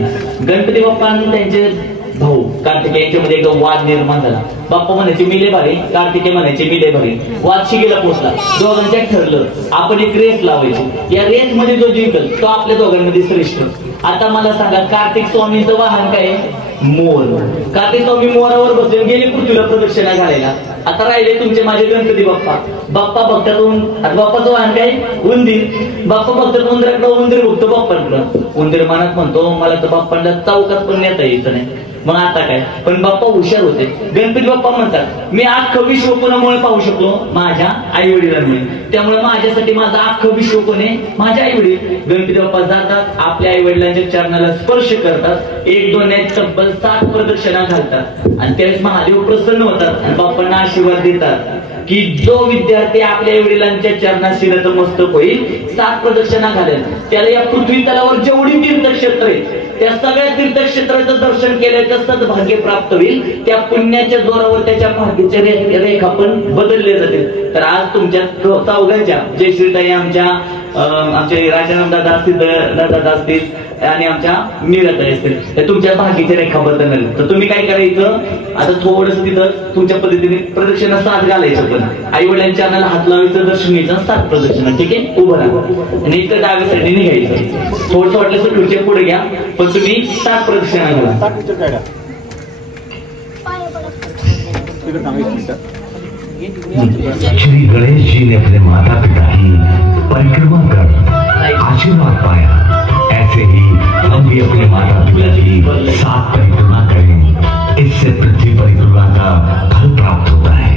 गणपती बाप्पा आणि त्यांचे भाऊ कार्तिकेय यांच्यामध्ये एकदम वाद निर्माण झाला. बाप्पा म्हणायचे मिले भारी, कार्तिकेय म्हणायचे मिले भारी. वाद शिगेला पोहोचला. दोघांच्यात ठरलं आपण एक रेस लावायची. या रेस मध्ये जो जिंकल तो आपल्या दोघांमध्ये श्रेष्ठ. आता मला सांगा, कार्तिक स्वामींचं वाहन काय? मोर. कार्तिक स्वामी मोरावर बसले, गेले पृथ्वीला प्रदक्षिणा घालायला. आता राहिले तुमचे माझे गणपती बाप्पा. बाप्पा बघतात, आता बाप्पाचं वाहन काय? उंदीर. बाप्पा बघतात उंदराकडं, उंदीर बघतो बाप्पांकडं. उंदीर मनात म्हणतो मला तर बाप्पांना चौकात पण नेता यायचं नाही. मग आता काय? पण बाप्पा हुशार होते. गणपती बाप्पा म्हणतात मी अख्खं विश्व पुन्हा पाहू शकलो माझ्या आई वडिलांमुळे, त्यामुळे माझ्यासाठी माझं अख्खं विश्व कोण आहे? माझे आई वडील. गणपती बाप्पा जातात, आपल्या आई वडिलांच्या चरणाला स्पर्श करतात, 1-2 नाही तब्बल 7 प्रदक्षिणा घालतात. आणि त्यावेळेस महादेव प्रसन्न होतात आणि बाप्पांना आशीर्वाद देतात की जो विद्यार्थी आपल्या आई वडिलांच्या चरणात शिरतमस्तक होईल, 7 प्रदक्षिणा घालेल, त्याला या पृथ्वी तलावर जेवढी तीर्थक्षेत्र आहेत त्या सगळ्या तीर्थक्षेत्राचं दर्शन केल्याचं सद्भाग्य प्राप्त होईल. त्या पुण्याच्या जोरावर त्याच्या भाग्याच्या रेखा पण बदलले जातील. तर आज तुमच्या चौघांच्या जयश्रीताई, आमच्या राजाराम दादा असतील, दादा असतील आणि आमच्या मीराताई असतील, तर तुमच्या भाग्याच्या रेखा बदलणार. तर तुम्ही काय करायचं, आता थोडस तिथं तुमच्या पद्धतीने प्रदक्षिणा 7 घालायचं, पण आई वडिलांच्या चरणाला हात लावायचं, दर्शन घ्यायचं, 7 प्रदक्षिणा. ठीक आहे, उभं राहा आणि इकडे डाव्या साईडने निघायचं. थोडंसं वाटलं तर खुर्च्या पुढे घ्या, पण तुम्ही 7 प्रदक्षिणा घाला. श्री गणेश जी ने अपने माता पिता की परिक्रमा कर आशीर्वाद पाया। ऐसे ही हम भी अपने माता पिता की 7 परिक्रमा करें, इससे पृथ्वी परिक्रमा का फल प्राप्त होता है।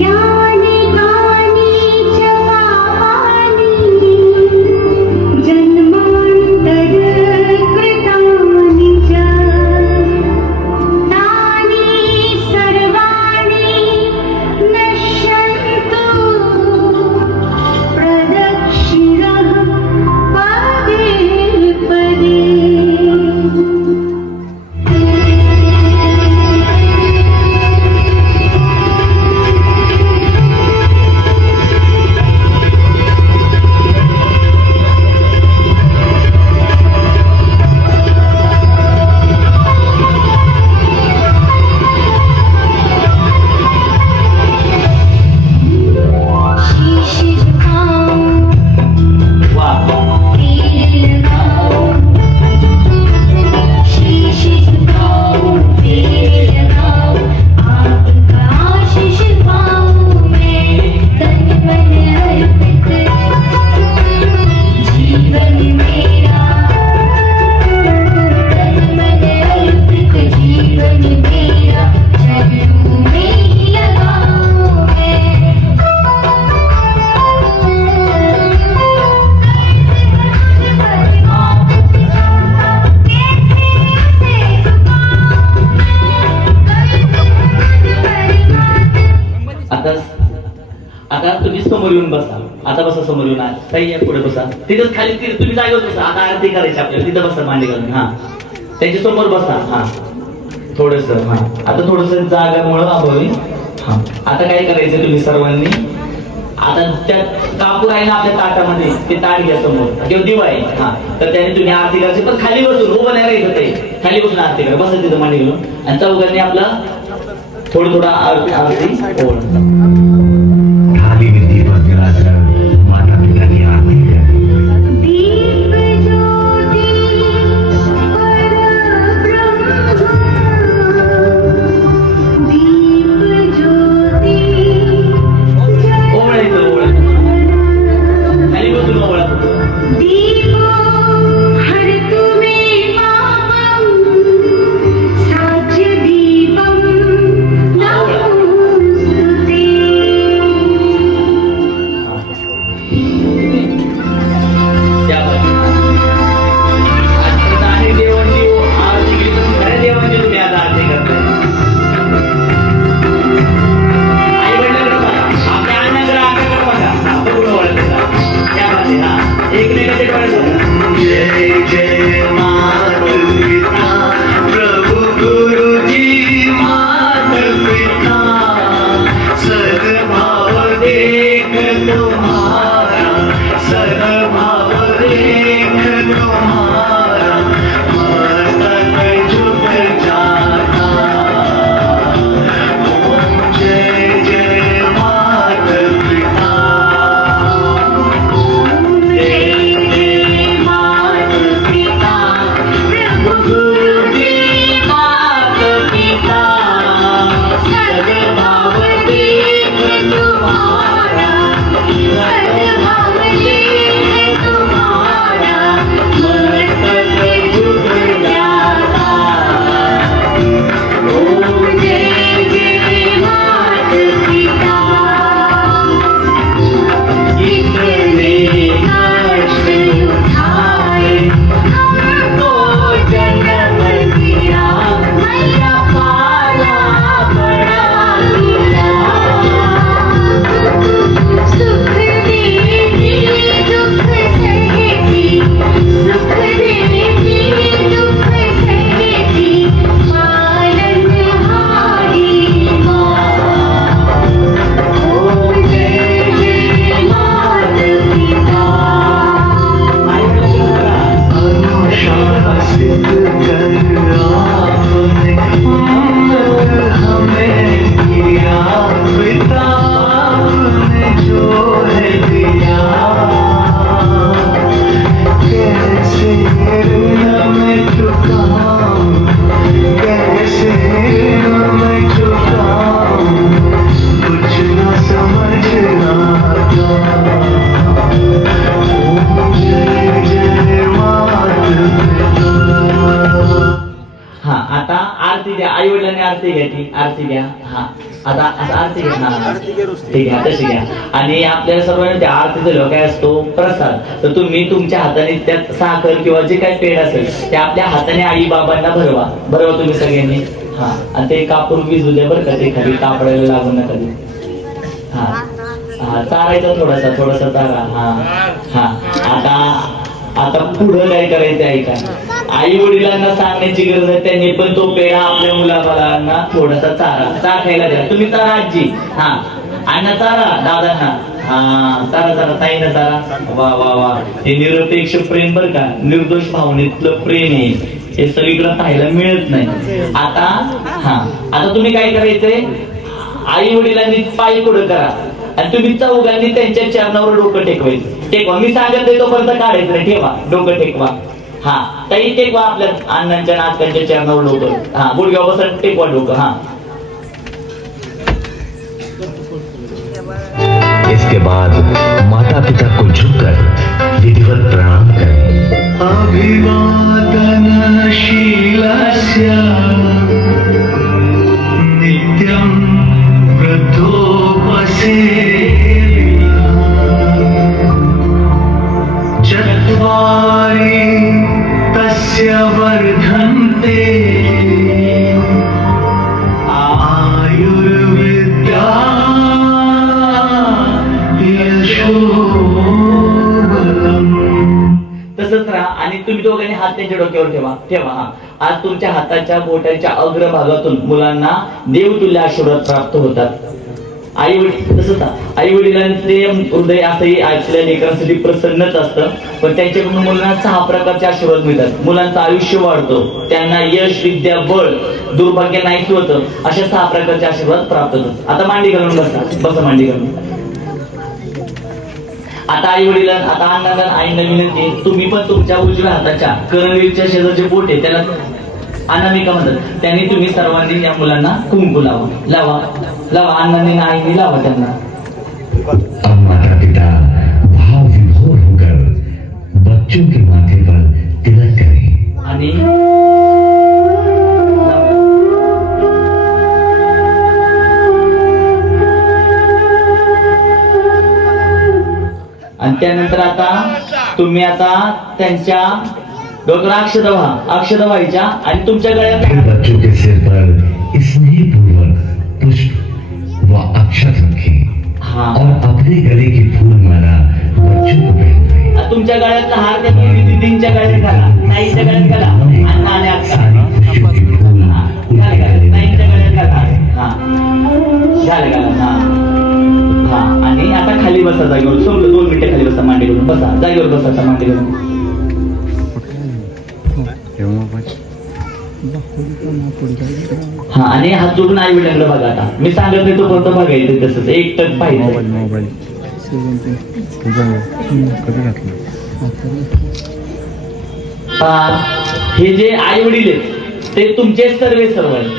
यानी गानी च पापानि जन्मांतर कृतानि च तानि सर्वाणि नश्यन्तु प्रदक्षिणः पदे पदे. आता तुम्ही समोर येऊन बसा. आता बसा समोर येऊन, ताई या पुढे बसा. तिथंच खाली तुम्ही जागेवर बसा. आता आरती करायची आपल्याला, तिथं बसा मांडी घालून. हा, त्यांच्या समोर बसा. हा, थोडस. हा, आता थोडस जागामुळं अभावी. हा, आता काय करायचं तुम्ही सर्वांनी, आता त्या कापूर आहे ना आपल्या ताटामध्ये, ते ताट घ्या समोर किंवा दिवा आहे. हा, तर त्याने तुम्ही आरती करायची, पण खाली बसून, उभं नाही राहायचं. ताई खाली बसून आरती करा, बसा तिथं मांडी घालून. आणि चौघांनी आपला थोडं आरती ओढ. हा आता आरती द्या, आई वडिलांनी आरती घ्या, ती आरती घ्या. हा आता आता आरती घ्या. हा ठीक आहे, तशी घ्या. आणि आपल्या सर्वांना त्या आरतीचा लोक काय असतो प्रसाद, तर तुम्ही तुमच्या हाताने त्यात साखर किंवा जे काही पेड असेल ते आपल्या हाताने आई बाबांना भरवा तुम्ही सगळ्यांनी. हा आणि ते कापूर विजू द्या बरं का, ते खाली कापडायला लागून नका देऊ. हा हा चारायचा थोडासा चारा. हा हा आता पुढं काय करायचं आहे का, आई वडिलांना सांगण्याची गरज आहे, त्यांनी पण तो पेढा आपल्या मुलाबाळांना थोडासा चारा खायला द्या. तुम्ही चारा आजी, हा अण्णा चारा दादांना, हा चारा ताईंना चारा. वा वा वा, हे निरपेक्ष प्रेम बर का, निर्दोष भावनेतलं प्रेम आहे, हे सगळीकडे पाहायला मिळत नाही. आता तुम्ही काय करायचंय, आई वडिलांनी पाय पुढे करा आणि तुम्ही चौघांनी त्यांच्या चरणावर डोकं टेकवायचं. टेकवा, मी सांगत नाही तोपर्यंत काढायचं नाही, ठेवा डोकं टेकवा. हा ताई टेकवा आपल्या अण्णांच्या नातकांच्या चरणावर डोकं. हा गुडघ्यावर बसून टेकवा डोकं. हा इसके बाद माता पिता को झुककर विधिवत प्रणाम करें. अभिवादन शीलस्य नित्यं वृद्धोपसेव्य चत्वारि तस्य वर्धन्ते आयुर्विद्या तसंच राहा. आणि तुम्ही दोघांनी हात त्यांच्या डोक्यावर ठेवा. हा आज तुमच्या हाताच्या बोटांच्या अग्रभागातून मुलांना देवतुल्य आशीर्वाद प्राप्त होतात. आई वडील तसंच आई वडिलांचे हृदय असंही आपल्या लेकरांसाठी प्रसन्नच असतं, पण त्यांच्याकडून मुलांना 6 प्रकारचे आशीर्वाद मिळतात. मुलांचं आयुष्य वाढतो, त्यांना यश विद्या बळ दुर्भाग्य नाहीच होतं, अशा 6 प्रकारचे आशीर्वाद प्राप्त होतात. आता मांडी घालून बसा मांडी घालून. आता आई वडील आता अण्णाला आईंना विनंती, तुम्ही पण तुमच्या उजव्या हाताच्या करणवीरच्या शेजारचे बोट आहे त्याला अनामिका म्हणतात, त्यांनी तुम्ही सर्वांनी या मुलांना कुंकू लावा अण्णाने आईने लावा त्यांना. अब माता पिता भाव विभोर होकर बच्चों के माथे पर तिलक करें. आणि त्यानंतर आता तुम्ही आता त्यांच्या डोक्याला अक्षता व्हायच्या आणि तुमच्या गळ्यात बच्चों के सिर पर स्नेहपूर्वक पुष्प व अक्षत रखें और अपने गले की फूलमाला बच्चों को पहनाएं. तुमच्या गळ्यातला हार त्या दीदींच्या गळ्यात घाला, ताईच्या गळ्यात घाला आणि सारी खुशियों की फूल ताईच्या गळ्यात घाला. घाला. हा आणि आता खाली बसा जागेवर. समजा 2 मिनिटं खाली बसा, मांडी करून बसा जागेवर, बसा मांडी करून. हा आणि हात जोडून आई वडिलांकडे बघा. आता मी सांगत नाही तो कोणतं बघायचं, तसंच एक टक पाहिजे. हे जे आई वडील आहेत ते तुमचे सर्व आहेत.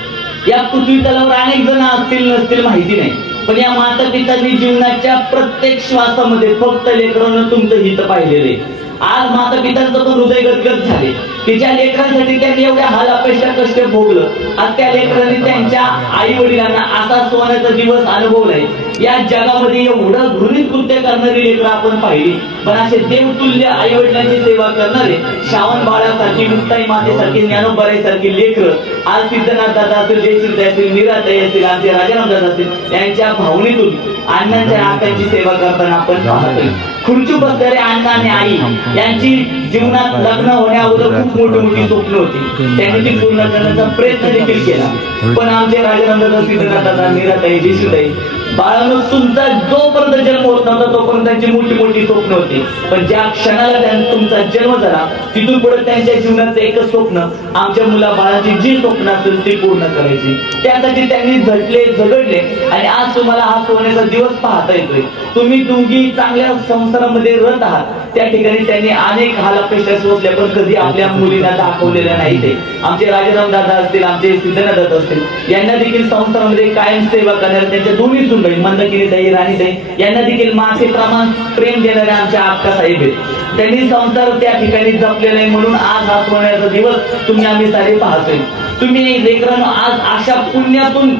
या पृथ्वी तलावर अनेक जण असतील नसतील माहिती नाही, पण या माता पितांनी जीवनाच्या प्रत्येक श्वासामध्ये फक्त लेकरांना तुमचं हित पाहिलेले. आज माता पितांचं पण हृदय गदगद झाले की ज्या लेकरांसाठी त्यांनी एवढ्या हाल अपेक्षा कष्ट भोगलं, आज त्या लेकरांनी त्यांच्या आई वडिलांना असा सोन्याचा दिवस अनुभवलाय. या जगामध्ये एवढं घृणित कृत्य करणारी लेकरं आपण पाहिली, पण असे देवतुल्य आई वडिलांची सेवा करणारे श्रावण बाळासारखी, मुक्ताई मातेसारखी, ज्ञानोबाईसारखी लेकरं आज सिद्धनाथ दादा असतील, जयश्री असतील, मीराताई असतील, आमचे राजाराम दादा असतील, यांच्या भावनेतून अण्णांच्या आत्यांची सेवा करताना आपण पाहतोय. खुर्ची बसणारे अण्णा आणि आई यांची जीवनात लग्न होण्याअगोदर खूप मोठी स्वप्न होती, त्यांनी ती पूर्ण करण्याचा प्रयत्न देखील केला. पण आमचे राजाराम दादा, सिद्धनाथ दादा, मीराताई, जयश्रीताई, बाळांनो तुमचा जोपर्यंत जन्म होत नव्हता तोपर्यंत त्यांची मोठी स्वप्न होती, पण ज्या क्षणाला तुमचा जन्म झाला तिथून पुढे त्यांच्या जीवनाचं एकच स्वप्न, आमच्या मुला बाळांची जी स्वप्न असतील ती पूर्ण करायची. त्यासाठी त्यांनी झगडले आणि आज तुम्हाला हा सोन्याचा दिवस पाहता येतोय. तुम्ही दोघी चांगल्या संसारामध्ये रत आहात. त्या ठिकाणी त्यांनी अनेक हालापेष्टा सोसल्या, पण कधी आपल्या मुलींना दाखवलेल्या नाही. ते आमचे राजाराम दादा असतील, आमचे सिद्धनाथ दादा असतील, यांना देखील संसारामध्ये कायम सेवा करणाऱ्या त्यांच्या दोन्ही सुनबाई मंदाकिनीताई, राणीताई यांना देखील माथे प्रमाण प्रेम देणाऱ्या आमच्या आक्का साहेब आहेत. त्यांनी संसार त्या ठिकाणी जपलेला आहे, म्हणून आज हा सोन्याचा दिवस तुम्ही आम्ही सारे पाहतोय. तुम्ही लेकरांनो आज अशा पुण्यातून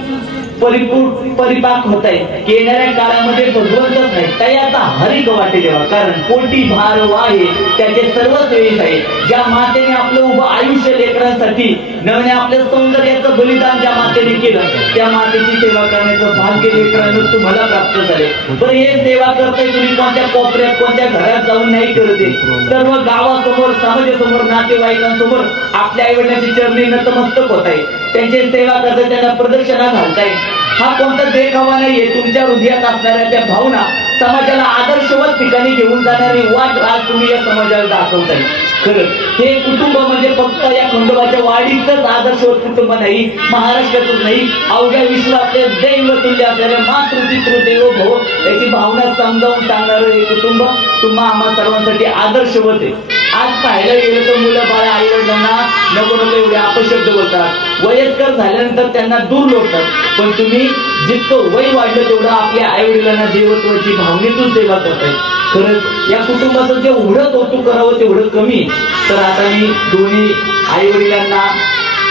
परिपाक होत आहे की येणाऱ्या काळामध्ये भगवंतच नाही तयाचा हरिक वाटे देवा, कारण पोटी भार वाहे त्याचे सर्वच वेळीच आहे. ज्या मातेने आपलं उभं आयुष्य लेकरांसाठी नव्याने आपल्या सौंदर्याचं बलिदान ज्या मातेने केलं, त्या मातेची सेवा करण्याचं भाग्य लेकरांनो तुम्हाला प्राप्त झाले. बरं, हे सेवा करताय तुम्ही कोणत्या कोपऱ्यात कोणत्या घरात जाऊन नाही करत आहे, सर्व गावासमोर, समाजासमोर, नातेवाईकांसमोर आपल्या आई वडिलांची चरणी नतमस्तक होत आहे, त्यांची सेवा करताय, त्यांना प्रदक्षिणा घालताय. हा कोणता देखावा नाहीये, तुमच्या हृदयात असणाऱ्या त्या भावना समाजाला आदर्शवत ठिकाणी घेऊन जाणारी वाट आज तुम्ही या समाजाला दाखवताय. खरं हे कुटुंब म्हणजे फक्त या खंडोबाच्या वाडीचंच आदर्शवत कुटुंब नाही, महाराष्ट्रातच नाही, अवघ्या विश्वातले दैवतुल्य असणाऱ्या मातृपितृ देवो भव याची भावना समजावून सांगणारं हे कुटुंब तुम्हा आम्हा सर्वांसाठी आदर्शवत आहे. आज पाहायला गेलं तर मुलं बाळ आई वडिलांना नको नको एवढे अपशब्द बोलतात, वयस्कर झाल्यानंतर त्यांना दूर लोटतात, पण तुम्ही जितकं वय वाढलं तेवढं आपल्या आई वडिलांना देवत्वाची भावनेतून सेवा करताय. खरंच या कुटुंबाचं जे उघडं कौतुक करावं तेवढं कमी. तर आता मी दोन्ही आई वडिलांना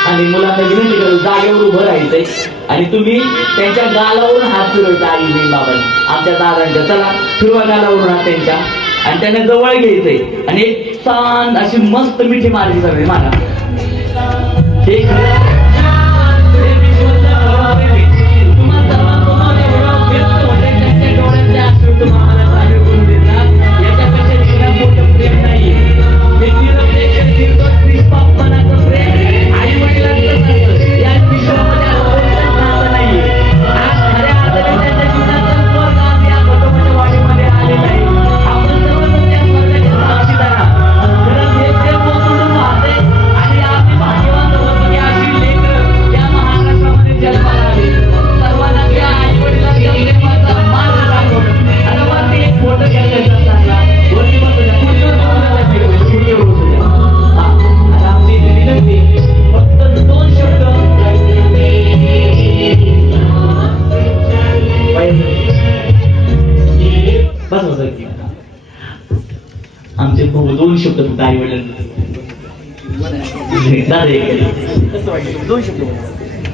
आणि मुलांना विनंती करतो, जागेवर उभं राहायचंय आणि तुम्ही त्यांच्या गालावरून हात फिरवायचा. आई बहीण बाबांनी आमच्या दादांच्या, चला फिरवा गालावरून हात त्यांच्या, आणि त्यांना जवळ घ्यायचंय आणि एक शांत अशी मस्त मिठी मारायची सगळे मला. हे आमचे भाऊ दोन शब्द फक्त आई वडिलांना दोन शब्द.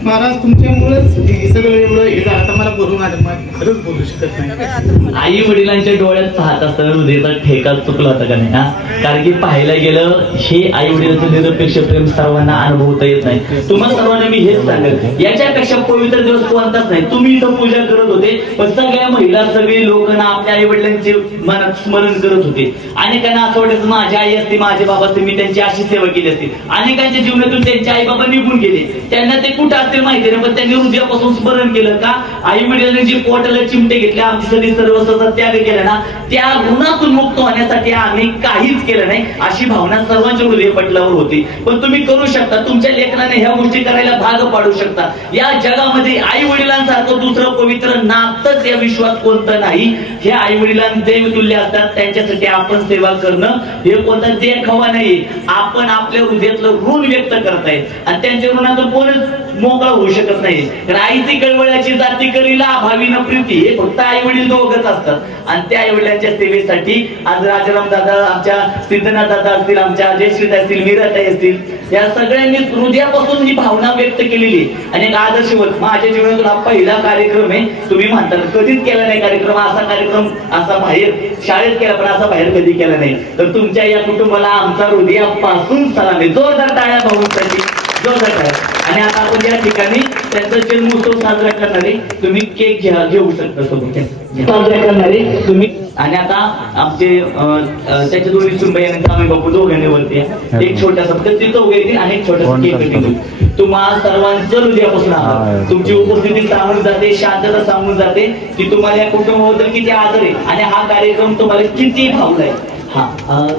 महाराज तुमच्यामुळेच हे सगळं एवढं हे झालं, आता मला बोलून आलं, मग खरंच बोलू शकत नाही. आई वडिलांच्या डोळ्यात पाहत असताना हृदयाचा ठेका चुकला होता का नाही हा? कारण की पाहायला गेलं हे आई वडिलांचं निरपेक्ष प्रेम सर्वांना अनुभवता येत नाही. तुम्हाला सर्वांना मी हेच सांगेल, याच्यापेक्षा पवित्र दिवस कोणताच नाही. तुम्ही इथं पूजा करत होते, पण सगळ्या महिला सगळी लोक ना आपल्या आई वडिलांचे मनात स्मरण करत होते. अनेकांना असं वाटायचं माझी आई असते, माझे बाबा असते, मी त्यांची अशी सेवा केली असते. अनेकांच्या जीवनातून त्यांचे आई बाबा निघून गेले, त्यांना ते कुठं असतील माहिती नाही, पण त्यांनी हृदयापासून स्मरण केलं का आई वडिलांनी जी पोटाला चिमटे घेतले, आमच्यासाठी सर्वस्वाचा त्याग केला ना, त्या ऋणातून मुक्त होण्यासाठी आम्ही काहीच केलं नाही, अशी भावना सर्वांच्या हृदय पटलावर होती. पण तुम्ही करू शकता, तुमच्या लेकराने ह्या गोष्टी करायला भाग पाडू शकता. या जगामध्ये आई वडिलांसारखं दुसरं पवित्र नातंच या विश्वात कोणतं नाही. हे आई वडिलांना देवतुल्य असतात, त्यांच्यासाठी आपण सेवा करणं हे कोणता देखावा नाही. आपण आपल्या हृदयातलं ऋण व्यक्त करताय आणि त्यांच्या ऋणातून कोणच मोकळा होऊ शकत नाही. कारण आईची कळवळ्याची जाती करीला भावी न प्रीती हे फक्त आई वडील दोघच असतात. आणि त्या आई वडिलांच्या सेवेसाठी आज राजाराम दादा, आमच्या सिद्धनाथ दादा असतील, आमच्या जयश्रीताई असतील, मीराताई असतील, या सगळ्यांनी हृदयापासून ही भावना व्यक्त केलेली आणि एक आदर्शवत माझ्या जीवनातून हा पहिला कार्यक्रम आहे. तुम्ही म्हणता कधीच केला नाही कार्यक्रम, असा बाहेर शाळेत केला, पण असा बाहेर कधी केला नाही. तर तुमच्या या कुटुंबाला आमचा हृदयापासून सलाम आहे. जोरदार टाळ्या भाऊंसाठी, जोरदार टाळ्या. आणि आता आपण या ठिकाणी त्यांचा जन्मोत्सव साजरा करणारे तुम्ही केक घेऊ शकता सोबत साजरा करणारे तुम्ही. आणि आता आमचे त्याच्या दोन्ही सुनबाई आणि आम्ही बापू दोघांनी वरती एक छोटासा तिथं वगैरे आणि एक छोटासा केक कटिंग करू. तुम्हाला सर्वांचं हृदयापासून आभार. तुमची उपस्थिती सांगून जाते, शांतता सांगून जाते की तुम्हाला या कुटुंबाबद्दल किती आदर आहे आणि हा कार्यक्रम तुम्हाला किती भावलाय. हा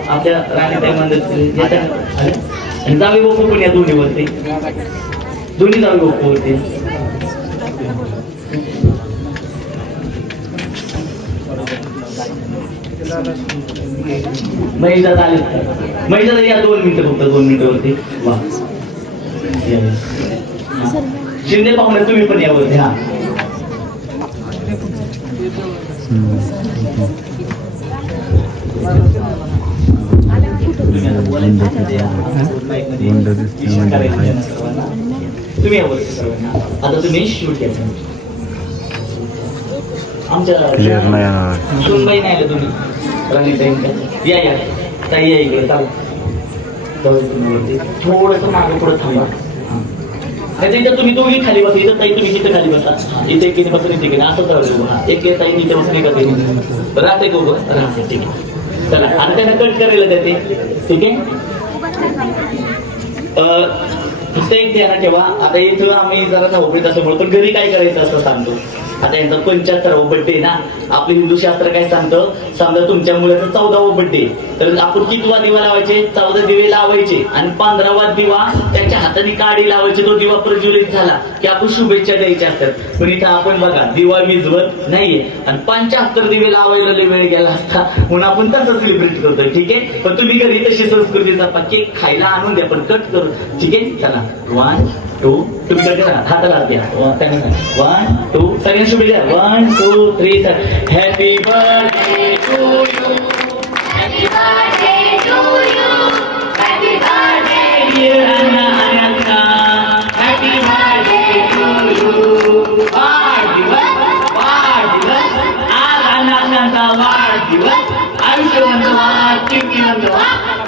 आपल्या राणीताई मंदिर आणि जावे बापू पण या दोन्हीवरती, दोन्ही जावे बापू वरती. महिला चालेल महिला या 2 मिनिटं फक्त 2 मिनिटावरती वा या, या. हा. शिंदे पाहुणे तुम्ही पण यावरती हा तुम्ही आता बोलायचं नाही या. इशारा करायचा आहे ना सर्वांना. तुम्ही यावरती सर्वांना आता तुम्ही शूट घ्या आमच्या सुनबाई नाही आले तुम्ही राणीताईंच्या या या ताई या इकडे चालू थोडस मागे पुढे थांबा इथं तुम्ही दोघी खाली बसा इथं ताई तुम्ही इथं खाली बसा इथे एक बसून इथे गेले असं चालू एक ताई इथे बसून करते राहते गो राहते ठीक आहे चला आता त्यांना कट करायला देते ठीक आहे फक्त एक ध्यानात ठेवा आता इथं आम्ही जरा धावपळीत असल्यामुळे पण घरी काय करायचं असं सांगतो आता यांचा 75वा बर्थडे ना आपलं हिंदू शास्त्र काय सांगतं समजा तुमच्या मुलाचा 14वा बर्थडे तर आपण कितवा दिवा लावायचे 14 दिवे लावायचे आणि 15वा दिवा त्याच्या हाताने काडी लावायचे तो दिवा प्रज्वलित झाला की आपण शुभेच्छा द्यायच्या असतात पण इथं आपण बघा दिवा विझवत नाहीये आणि 75 दिवे लावायला वेळ गेला असता म्हणून आपण तसं सेलिब्रेट करतोय ठीक आहे पण तुम्ही घरी तशी संस्कृतीचा केक खायला आणून द्या पण कट करू ठीक आहे चला 1 2 तुम्ही कट करा हाताला द्या 1 2 सगळ्यांना शुभेच्छा 1 2 3 4 happy birthday to you Happy birthday to you. Happy birthday. dear Anna happy birthday to you वाढदिवस आज अण्णांचा वाढदिवस आयुष्यवंत कीर्तिवंत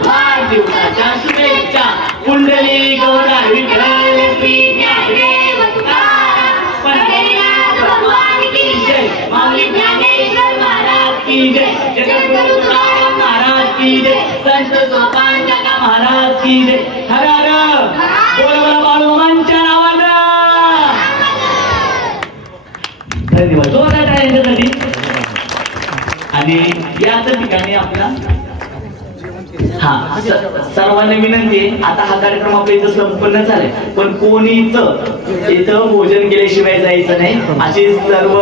वाढदिवसाच्या शुभेच्छा कुंडली गौरा विठ्ठल श्री ज्ञानदेव तुकाराम पंढरीनाथ भगवान की जय माऊली ज्ञानेश्वर महाराज की जय जगद्गुरु तुकाराम महाराज की जय संत सोपान काका महाराज की जय हर हर बोला बाळूमांच्या नावानं धन्यवाद जोरदार टाळ्यांच्यासाठी आणि याच ठिकाणी आपला हा सर्वांना विनंती आहे आता हा कार्यक्रम आपल्या इथं संपन्न झालाय पण कोणीच इथं भोजन केल्याशिवाय जायचं नाही अशी सर्व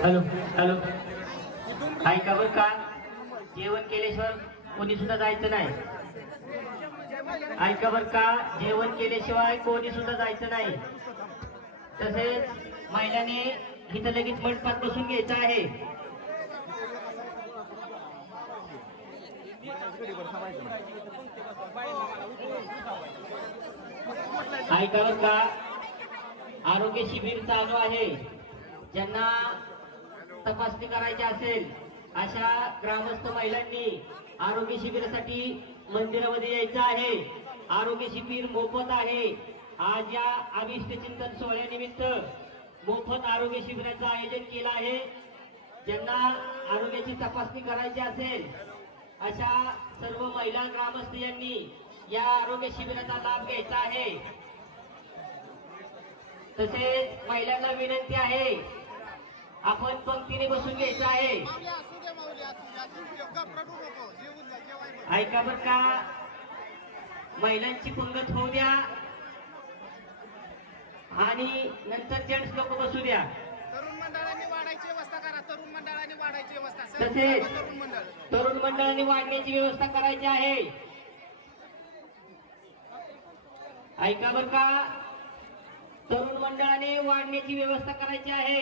हॅलो हॅलो ऐका बरं का जेवण केल्याशिवाय कोणी सुद्धा जायचं नाही ऐका बरं का जेवण केल्याशिवाय कोणी सुद्धा जायचं नाही तसेच महिलांनी इथं लगेच मंडपात बसून घ्यायचं आहे ऐका बरं का आरोग्य शिबिर चालू आहे ज्यांना तपासणी करायची असेल अशा ग्रामस्थ महिलांनी आरोग्य शिबिरासाठी मंदिरामध्ये यायचं आहे आरोग्य शिबिर मोफत आहे आज या अभिष्ट चिंतन सोहळ्यानिमित्त मोफत आरोग्य शिबिराचं आयोजन केलं आहे ज्यांना आरोग्याची तपासणी करायची असेल अशा सर्व महिला ग्रामस्थ यांनी या आरोग्य शिबिराचा लाभ घ्यायचा आहे तसेच महिलांना विनंती आहे आपण पंक्तीने बसून घ्यायचं आहे ऐका बर का महिलांची पंगत होऊ द्या आणि नंतर जेंट्स लोक बसू द्या तसेच तरुण मंडळाने वाढण्याची व्यवस्था करायची आहे ऐका बर का तरुण मंडळाने वाढण्याची व्यवस्था करायची आहे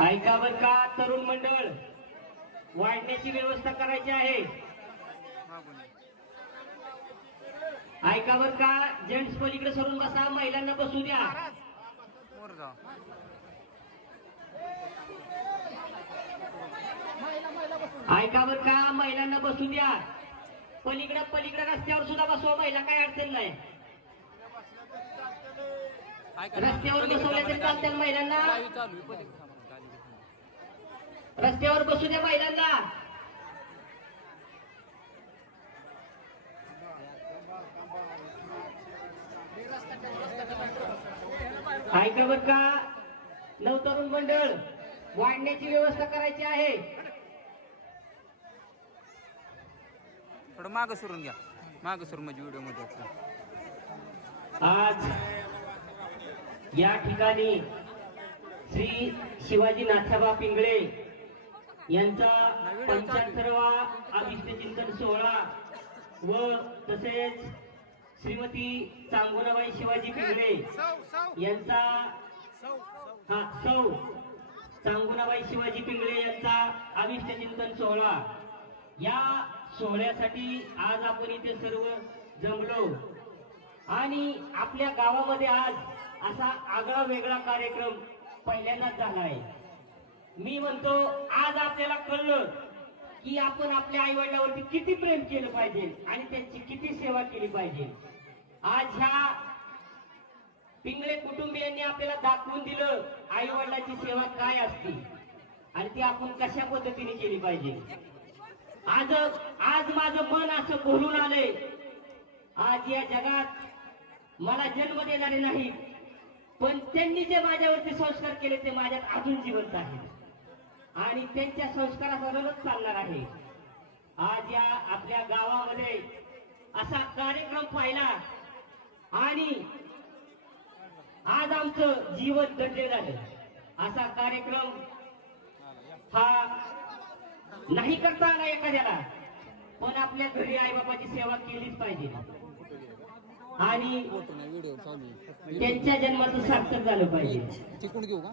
ऐका बर का तरुण मंडळ वाढण्याची व्यवस्था करायची आहे ऐका बर का जेंट्स पलीकडे सरून बसा महिलांना बसू द्या ऐका बरं का, महिलांना बसू द्या. पलीकडे रस्त्यावर सुद्धा बसवा महिला, काय अडचण नाही. रस्त्यावर बसवल्या तरी चालतील महिलांना. रस्त्यावर बसू द्या महिलांना. ऐका बरं का, नवतरुण मंडळ, वाढण्याची व्यवस्था करायची आहे. थोडं मागं सरून घ्या, मागं सरून म्हणजे व्हिडिओ मध्ये आज या ठिकाणी श्री शिवाजी नाथाबा पिंगळे यांचा 75वा अभिष्ट चिंतन सोहळा व तसेच श्रीमती चांगुणाबाई शिवाजी पिंगळे यांचा सौ चांगुणाबाई शिवाजी पिंगळे यांचा अभिष्ट चिंतन सोहळा, या सोहळ्यासाठी आज आपण इथे सर्व जमलो आणि आपल्या गावामध्ये आज असा आगळा वेगळा कार्यक्रम पहिल्यांदाच झाला आहे. मी म्हणतो, आज आपल्याला कळलं की आपण आपल्या आई वडिलांवरती किती प्रेम केलं पाहिजे आणि त्यांची किती सेवा केली पाहिजे. आज ह्या पिंगळे कुटुंबियांनी आपल्याला दाखवून दिलं आई वडिलांची सेवा काय असते आणि ती आपण कशा पद्धतीने केली पाहिजे. आज माझं मन असं भरून आलंय. आज या जगात मला जन्म देणारे नाहीत, पण त्यांनी जे माझ्यावरती संस्कार केले ते माझ्यात अजून जिवंत आहेत आणि त्यांच्या संस्कारासोबतच चालणार आहे. आज या आपल्या गावामध्ये असा कार्यक्रम पाहिला आणि आज आमचं जीवन दडले झालं. असा कार्यक्रम हा नाही करता आला एखाद्याला, पण आपल्या घरी आईबापाची सेवा केलीच पाहिजे आणि त्यांच्या जन्माचं सार्थक झालं पाहिजे. तिकडून घेऊ का?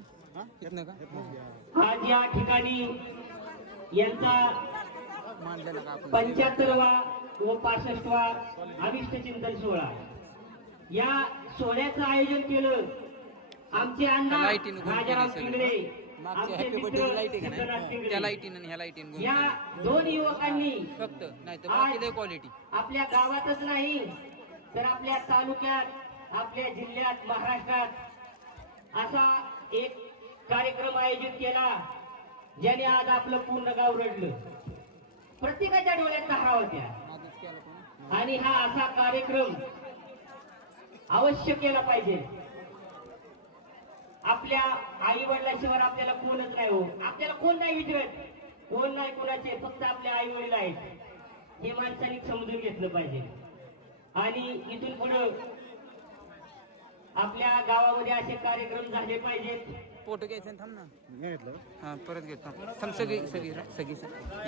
आज या ठिकाणी यांचा 75वा व 65वा अभिष्ट चिंतन सोहळा, या सोहळ्याचं आयोजन केलं आमचे अण्णा राजाराम पिंगळे, आमचे मित्र सिद्धनाथ पिंगळे. या दोन युवकांनी फक्त नाही तर बाकी क्वालिटी आपल्या गावातच नाही तर आपल्या तालुक्यात, आपल्या जिल्ह्यात, महाराष्ट्रात असा एक कार्यक्रम आयोजित केला ज्याने आज आपलं पूर्ण गाव रडलं. प्रत्येकाच्या डोळ्यात तहारा होत्या आणि हा असा कार्यक्रम अवश्य केला पाहिजे. आपल्या आई वडिलाशिवाय आपल्याला कोणच नाही हो, आपल्याला कोण नाही विचारत, कोण नाही कोणाचे, फक्त आपले आई वडील आहेत. हे माणसाने समजून घेतलं पाहिजे आणि इथून पुढे आपल्या गावामध्ये असे कार्यक्रम झाले पाहिजेत. फोटो घ्यायचा थांब ना, हा परत घेतो थांब. सगळी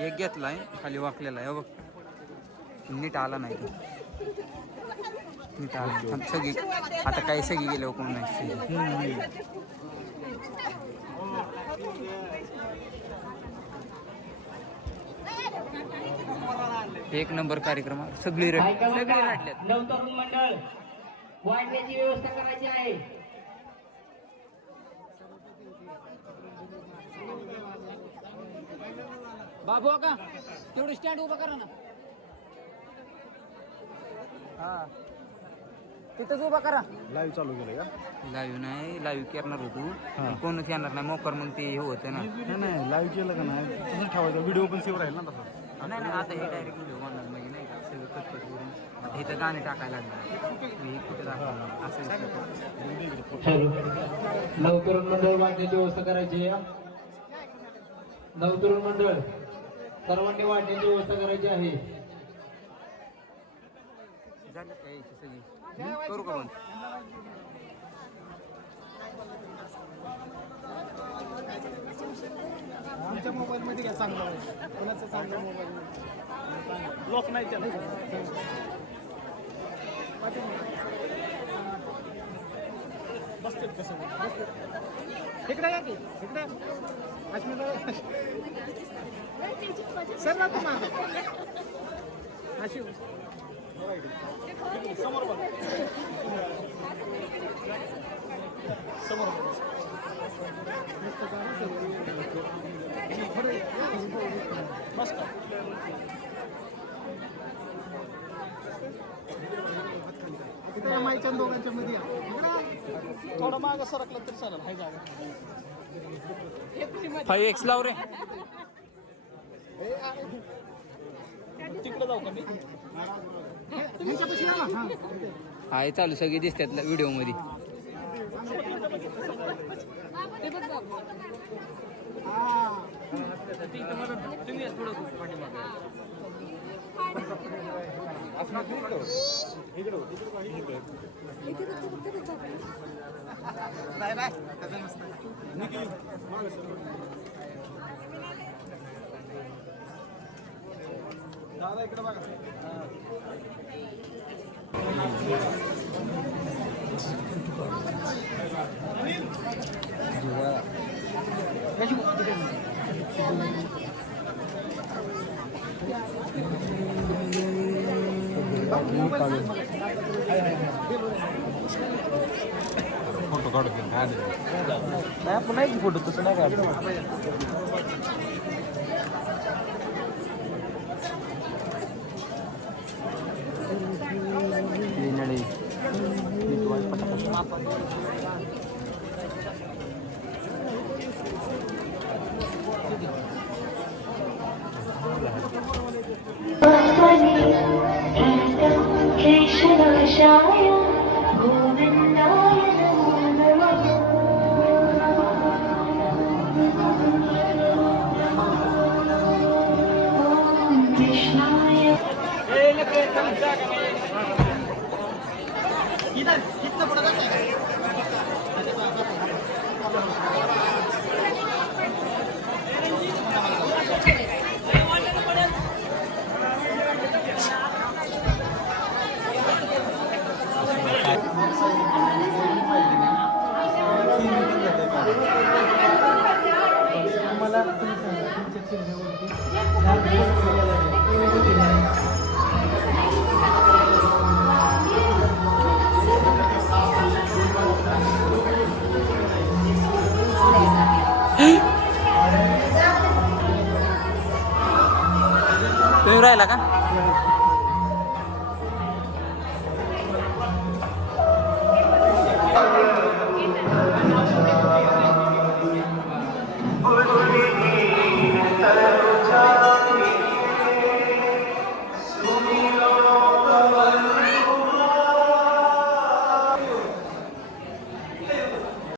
एक घेतलाय खाली वाकलेला आहे बघ, नीट आला नाही तो, नीट आला थांब. सगळी आता काही सगळी गेल्यावर कोण नाही. एक नंबर कार्यक्रम, सगळी रडल्यात. नवतरुण मंडळ, वाढण्याची व्यवस्था करायची आहे. बाबू का तेवढं स्टँड उभा करा ना. हा तिथंच उभा करा. लाईव्ह चालू केलं का? लाईव्ह नाही, लाईव्ह करणार होतो, कोणच येणार नाही मोकर, मग ते हे होतं ना. नाही लाईव्ह केलं का नाही तसंच ठेवायचं, व्हिडिओ पण सेव्ह राहील ना तसं. नाही आता हे डायरेक्ट व्हिडिओ बनणार म्हणजे नाही का, सगळं कटकट करून आता इथं गाणे टाकायला लागणार. मी कुठे दाखवणार असं. नवतरुण मंडळ वाढण्याची व्यवस्था करायची आहे. नवतरुण मंडळ सर्वांनी वाढण्याची व्यवस्था करायची आहे. झालं काय याची सगळी करू का बंद? आमच्या मोबाईल मध्ये घ्या, चांगला आहे कोणाचा चांगला मोबाईल लॉक नाही त्याला. बसते कसं इकडे या की इकडे अस्मिता सर ना तुम्हाला अशी समोर बघ, समोर त्या माईच्या आणि दोघांच्या मध्ये या. थोडं मागं सरकलं तर चालेल हाय जागा 5x लाव रे तिकडे जाऊ का मी तुमच्यापाशी या ना. हां. हाय चालू सगळी दिसतात व्हिडिओ मध्ये नाही नाही त्याचं नसतं दादा इकडे बघा फोटो काढू नाही पुन्हा एक फोटो तसं नाही काढ केशवशाय गोविन्दाय नमो नमः ॐ कृष्णाय मला तुमच्या चेहऱ्यावरती तुम्ही राहिला का